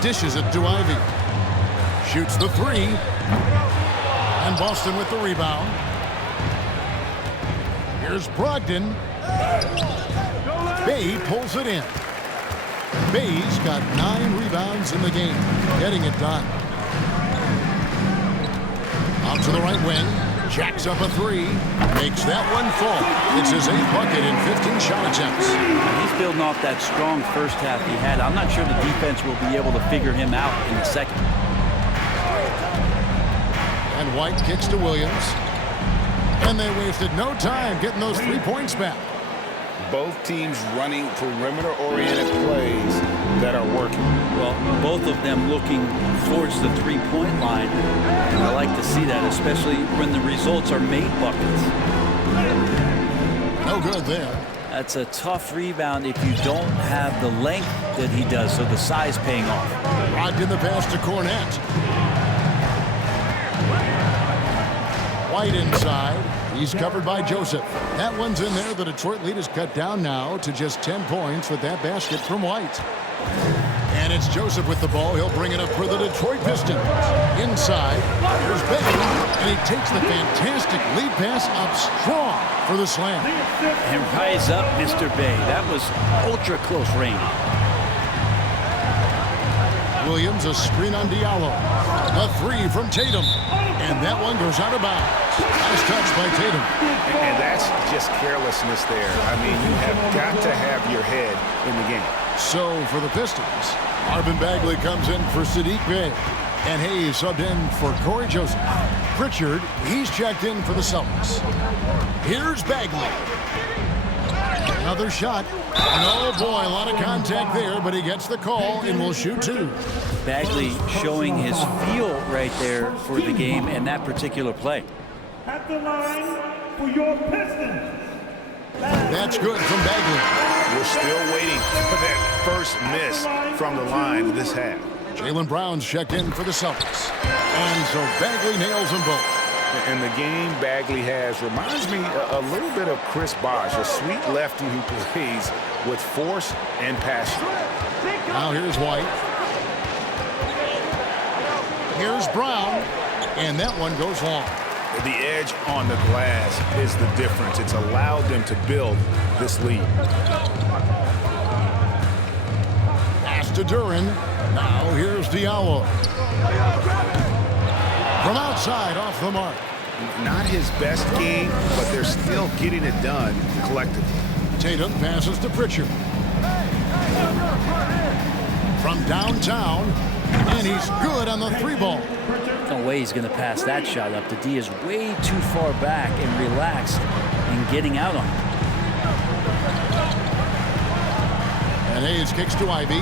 Dishes it to Ivy. Shoots the 3. And Boston with the rebound. Here's Brogdon. Bay pulls it in. Bay's got 9 rebounds in the game, getting it done. Out to the right wing, jacks up a 3, makes that one fall. It's his 8th bucket in 15 shot attempts. He's building off that strong first half he had. I'm not sure the defense will be able to figure him out in the second. And White kicks to Williams. And they wasted no time getting those 3 points back. Both teams running perimeter-oriented plays that are working. Well, both of them looking towards the 3-point line. And I like to see that, especially when the results are made buckets. No good there. That's a tough rebound if you don't have the length that he does, so the size paying off. Brogdon the pass to Kornet. White inside. He's covered by Joseph. That one's in there. The Detroit lead is cut down now to just 10 points with that basket from White. And it's Joseph with the ball. He'll bring it up for the Detroit Pistons. Inside, here's Bagley, and he takes the fantastic lead pass up strong for the slam. And rise up, Mr. Bay. That was ultra close range. Williams, a screen on Diallo. A three from Tatum. And that one goes out of bounds. Nice touch by Tatum. And that's just carelessness there. I mean, you have got to have your head in the game. So for the Pistons, Marvin Bagley comes in for Saddiq Bey. And Hayes subbed in for Corey Joseph. Pritchard, he's checked in for the Celtics. Here's Bagley. Another shot. And oh boy, a lot of contact there, but he gets the call and will shoot two. Bagley showing his feel right there for the game and that particular play. At the line for your Pistons. That's good from Bagley. We're still waiting for that first miss from the line this half. Jaylen Brown's checked in for the Celtics. And so Bagley nails them both. And the game Bagley has reminds me a little bit of Chris Bosh, a sweet lefty who plays with force and passion. Now here's White. Here's Brown. And that one goes long. The edge on the glass is the difference. It's allowed them to build this lead. Pass to Duren. Now here's Diallo. From outside, off the mark. Not his best game, but they're still getting it done collectively. Tatum passes to Pritchard. From downtown, and he's good on the three ball. No way he's going to pass that shot up. The D is way too far back and relaxed in getting out on him. And Hayes kicks to Ivy.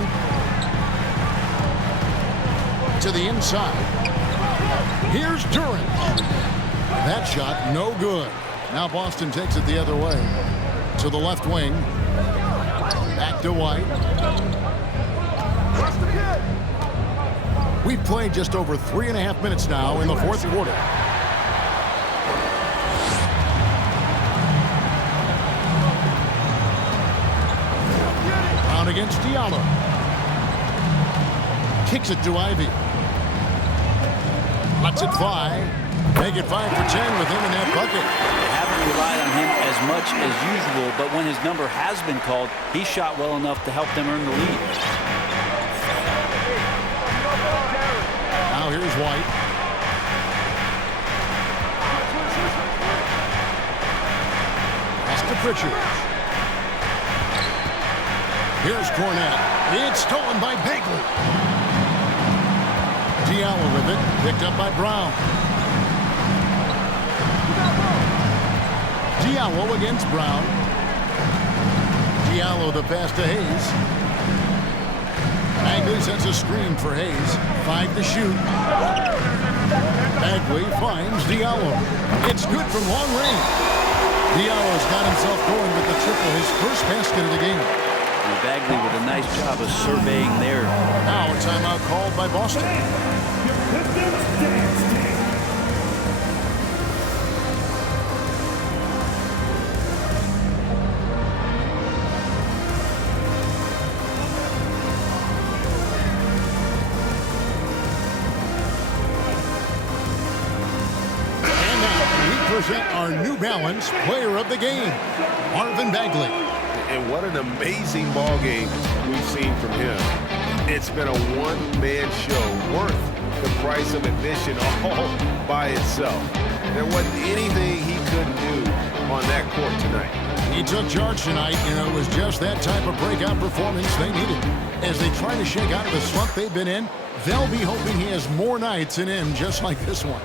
To the inside. Here's Duren. That shot, no good. Now Boston takes it the other way. To the left wing. Back to White. We've played just over 3.5 minutes now in the fourth quarter. Brown against Diallo. Kicks it to Ivy. Lets it fly. Make it 5 for 10 with him in that bucket. They haven't relied on him as much as usual, but when his number has been called, he shot well enough to help them earn the lead. Now here's White. Pass to Pritchard. Here's Cornette. It's stolen by Bagley. Diallo with it. Picked up by Brown. Diallo against Brown. Diallo the pass to Hayes. Bagley sets a screen for Hayes. 5 to shoot. Bagley finds Diallo. It's good from long range. Diallo's got himself going with the triple, his first basket of the game. And Bagley with a nice job of surveying there. Now a timeout called by Boston. Our New Balance player of the game, Marvin Bagley. And what an amazing ball game we've seen from him. It's been a one-man show worth the price of admission all by itself. There wasn't anything he couldn't do on that court tonight. He took charge tonight, and it was just that type of breakout performance they needed. As they try to shake out of the slump they've been in, they'll be hoping he has more nights in him just like this one.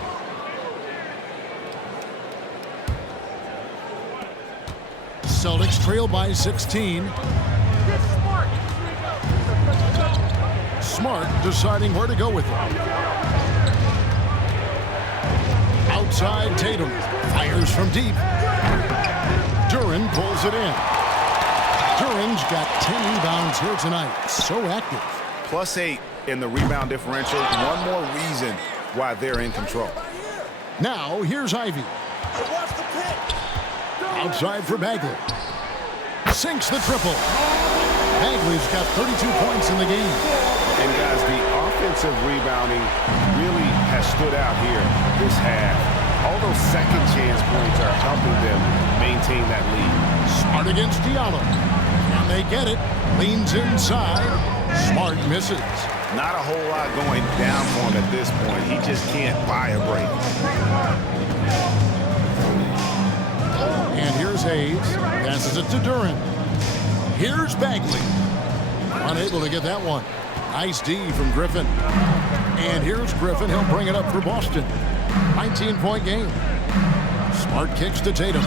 Celtics trail by 16. Smart deciding where to go with it. Outside Tatum. Fires from deep. Duren pulls it in. Duren's got 10 rebounds here tonight. So active. +8 in the rebound differential. One more reason why they're in control. Now here's Ivy. Outside for Bagley. Sinks the triple. Bagley's got 32 points in the game. And guys, the offensive rebounding really has stood out here this half. All those second chance points are helping them maintain that lead. Smart against Diallo. And they get it. Leans inside. Smart misses. Not a whole lot going down for him at this point. He just can't buy a break. And here's Hayes. Passes it to Duren. Here's Bagley. Unable to get that one. Nice D from Griffin. And here's Griffin. He'll bring it up for Boston. 19-point game. Smart kicks to Tatum.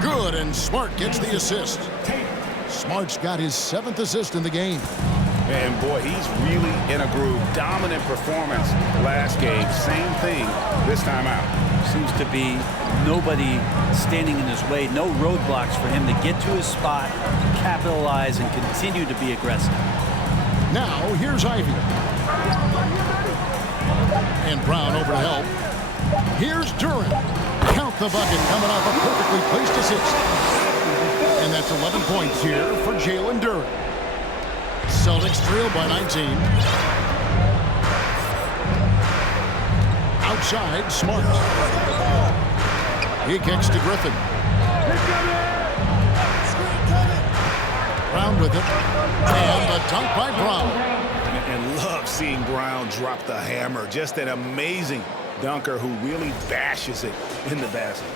Good, and Smart gets the assist. Smart's got his 7th assist in the game. And boy, he's really in a groove. Dominant performance last game. Same thing this time out. Seems to be nobody standing in his way. No roadblocks for him to get to his spot, capitalize, and continue to be aggressive. Now, here's Ivy. And Brown over to help. Here's Duren. Count the bucket coming off a perfectly placed assist. And that's 11 points here for Jalen Duren. Celtics trail by 19. Outside, Smart. He kicks to Griffin. Brown with it. And the dunk by Brown. And love seeing Brown drop the hammer. Just an amazing dunker who really bashes it in the basket.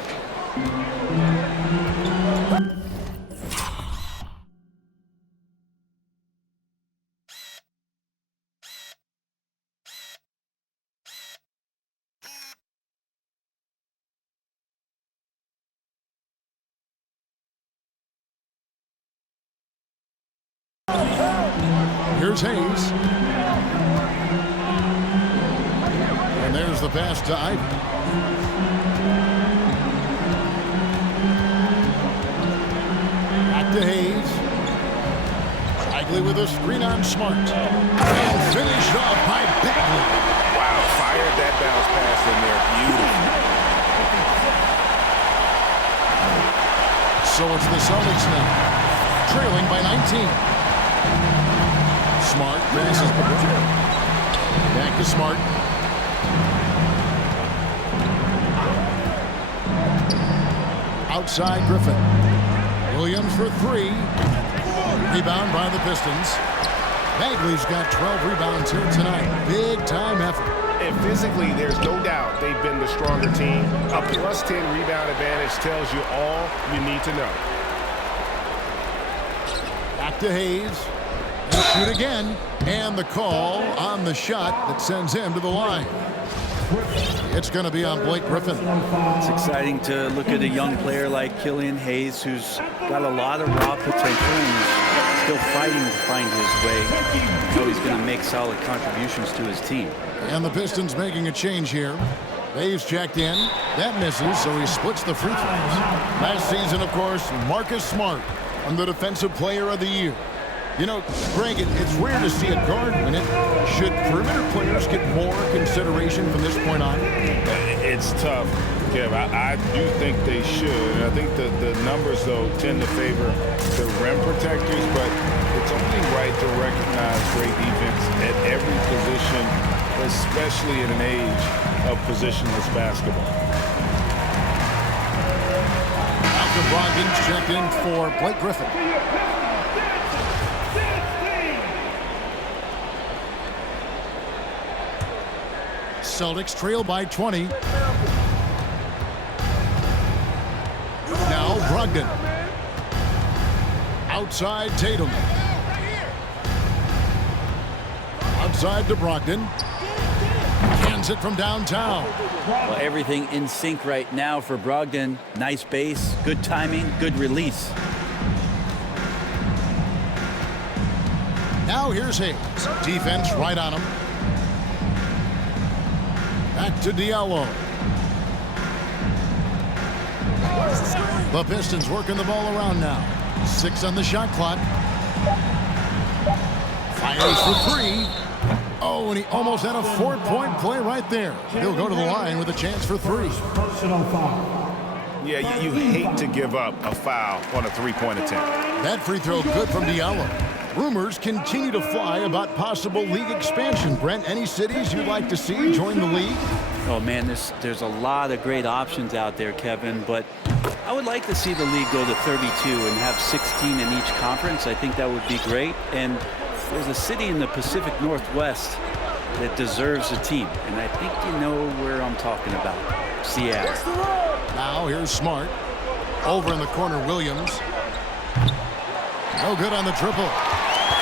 Here's Hayes. And there's the pass to Ivy. Back to Hayes. Bagley with a screen on Smart. And finished off by Bagley. Wow, fired that bounce pass in there. Beautiful. So it's the Celtics now, trailing by 19. Smart passes the ball. Back to Smart. Outside Griffin. Williams for 3. Rebound by the Pistons. Bagley's got 12 rebounds here tonight. Big time effort. And physically, there's no doubt they've been the stronger team. A +10 rebound advantage tells you all you need to know. Back to Hayes. He'll shoot again. And the call on the shot that sends him to the line. It's going to be on Blake Griffin. It's exciting to look at a young player like Killian Hayes, who's got a lot of raw potential and still fighting to find his way. So he's going to make solid contributions to his team. And the Pistons making a change here. Hayes checked in. That misses, so he splits the free throws. Last season, of course, Marcus Smart won the Defensive Player of the Year. You know, Greg, it's rare to see a guard win it. Should perimeter players get more consideration from this point on? It's tough, Kev. I do think they should. I think the numbers, though, tend to favor the rim protectors, but it's only right to recognize great defense at every position, especially in an age of positionless basketball. Malcolm Brogdon's checked in for Blake Griffin. Celtics trail by 20. Now Brogdon. Outside Tatum. Outside to Brogdon. Cans it from downtown. Well, everything in sync right now for Brogdon. Nice base, good timing, good release. Now here's Hayes. Defense right on him. Back to Diallo. The Pistons working the ball around now. 6 on the shot clock. Fires for 3. Oh, and he almost had a 4-point play right there. He'll go to the line with a chance for 3. Personal foul. Yeah, you hate to give up a foul on a three-point attempt. That free throw good from Diallo. Rumors continue to fly about possible league expansion. Brent, any cities you'd like to see join the league? Oh, man, there's a lot of great options out there, Kevin, but I would like to see the league go to 32 and have 16 in each conference. I think that would be great. And there's a city in the Pacific Northwest that deserves a team, and I think you know where I'm talking about. Seattle. Now here's Smart. Over in the corner, Williams. No good on the triple.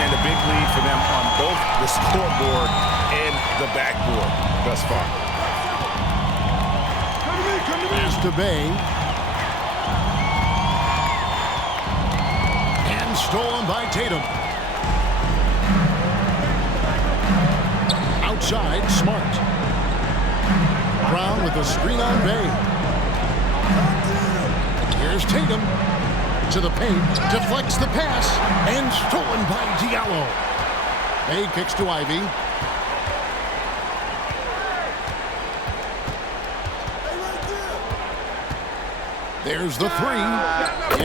And a big lead for them on both the scoreboard and the backboard thus far. Pass to Bay. And stolen by Tatum. Outside, Smart. Brown with a screen on Bay. Here's Tatum. To the paint, deflects the pass, and stolen by Diallo. Bay kicks to Ivy. There's the three.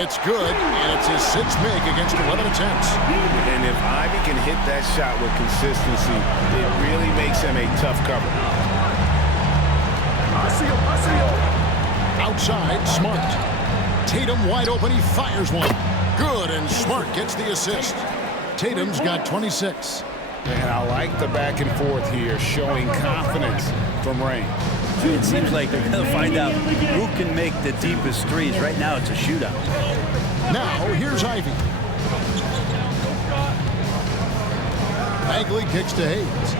It's good, and it's his sixth make against 11 attempts. And if Ivy can hit that shot with consistency, it really makes him a tough cover. I see him. Outside, Smart. Tatum wide open, he fires one. Good, and Smart gets the assist. Tatum's got 26. And I like the back and forth here, showing confidence from range. It seems like they're going to find out who can make the deepest threes. Right now, it's a shootout. Now, here's Ivy. Bagley kicks to Hayes.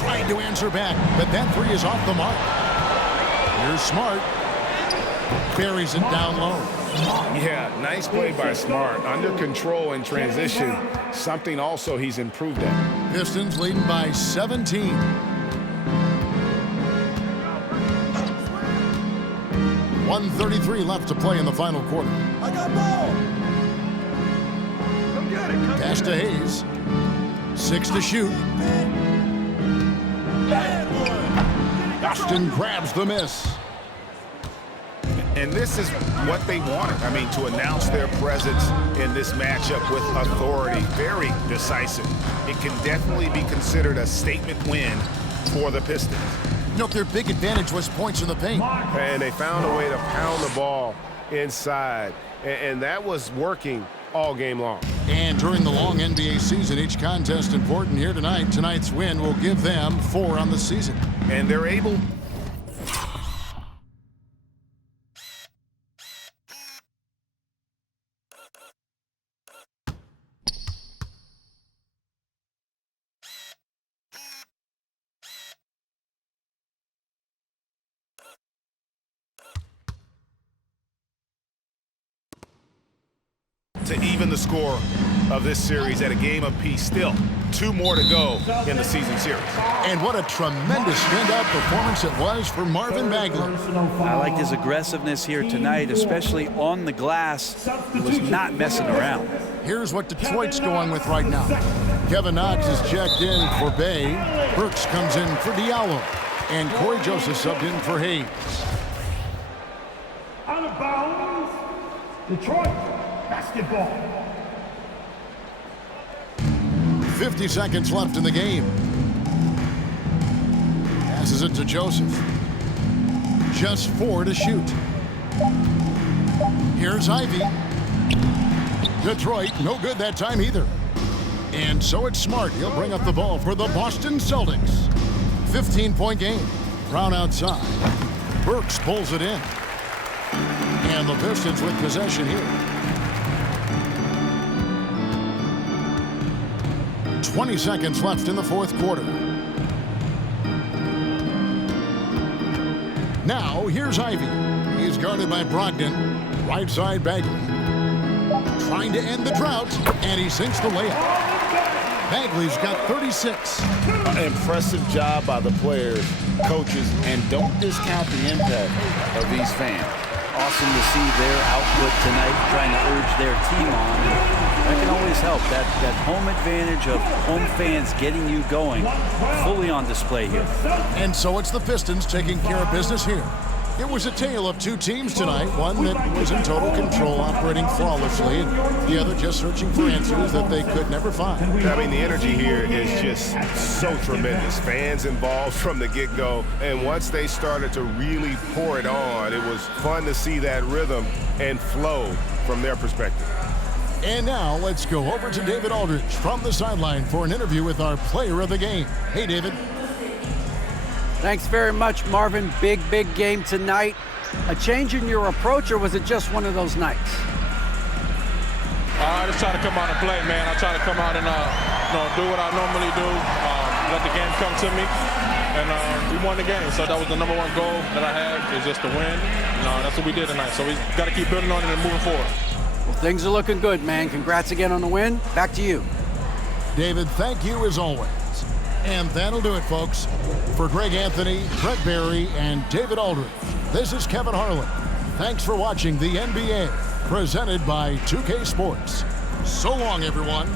Trying to answer back, but that three is off the mark. Here's Smart. Buries it down low. Yeah, nice play by Smart. Under control in transition, something also he's improved at. Pistons leading by 17. .133 left to play in the final quarter. I got ball. Come get it. Pass to Hayes. 6 to shoot. Boston grabs the miss. And this is what they wanted. I mean, to announce their presence in this matchup with authority. Very decisive. It can definitely be considered a statement win for the Pistons. You know, their big advantage was points in the paint. And they found a way to pound the ball inside. And that was working all game long. And during the long NBA season, each contest important here tonight. Tonight's win will give them 4 on the season. And they're able... to even the score of this series at a game apiece. Still 2 more to go in the season series. And what a tremendous standout performance it was for Marvin Bagley. I like his aggressiveness here tonight, especially on the glass. He was not messing around. Here's what Detroit's going with right now. Kevin Knox is checked in for Bay. Burks comes in for Diallo. And Corey Joseph subbed in for Hayes. Out of bounds. Detroit. Basketball. 50 seconds left in the game. Passes it to Joseph. Just 4 to shoot. Here's Ivy. Detroit, no good that time either. And so it's Smart. He'll bring up the ball for the Boston Celtics. 15-point game. Brown outside. Burks pulls it in. And the Pistons with possession here. 20 seconds left in the fourth quarter. Now, here's Ivy. He's guarded by Brogdon. Right side, Bagley. Trying to end the drought, and he sinks the layup. Bagley's got 36. Impressive job by the players, coaches, and don't discount the impact of these fans. Awesome to see their output tonight, trying to urge their team on. And that can always help. That home advantage of home fans getting you going, fully on display here. And so it's the Pistons taking care of business here. It was a tale of two teams tonight, one that was in total control, operating flawlessly, and the other just searching for answers that they could never find. I mean, the energy here is just so tremendous. Fans involved from the get-go, and once they started to really pour it on, it was fun to see that rhythm and flow from their perspective. And now let's go over to David Aldridge from the sideline for an interview with our player of the game. Hey, David. Thanks very much, Marvin. Big game tonight. A change in your approach, or was it just one of those nights? I just try to come out and play, man. I try to come out and do what I normally do, let the game come to me, and we won the game. So that was the number one goal that I had, is just to win. That's what we did tonight. So we got to keep building on it and moving forward. Well, things are looking good, man. Congrats again on the win. Back to you. David, thank you as always. And that'll do it, folks. For Greg Anthony, Brett Barry, and David Aldridge, this is Kevin Harlan. Thanks for watching the NBA, presented by 2K Sports. So long, everyone.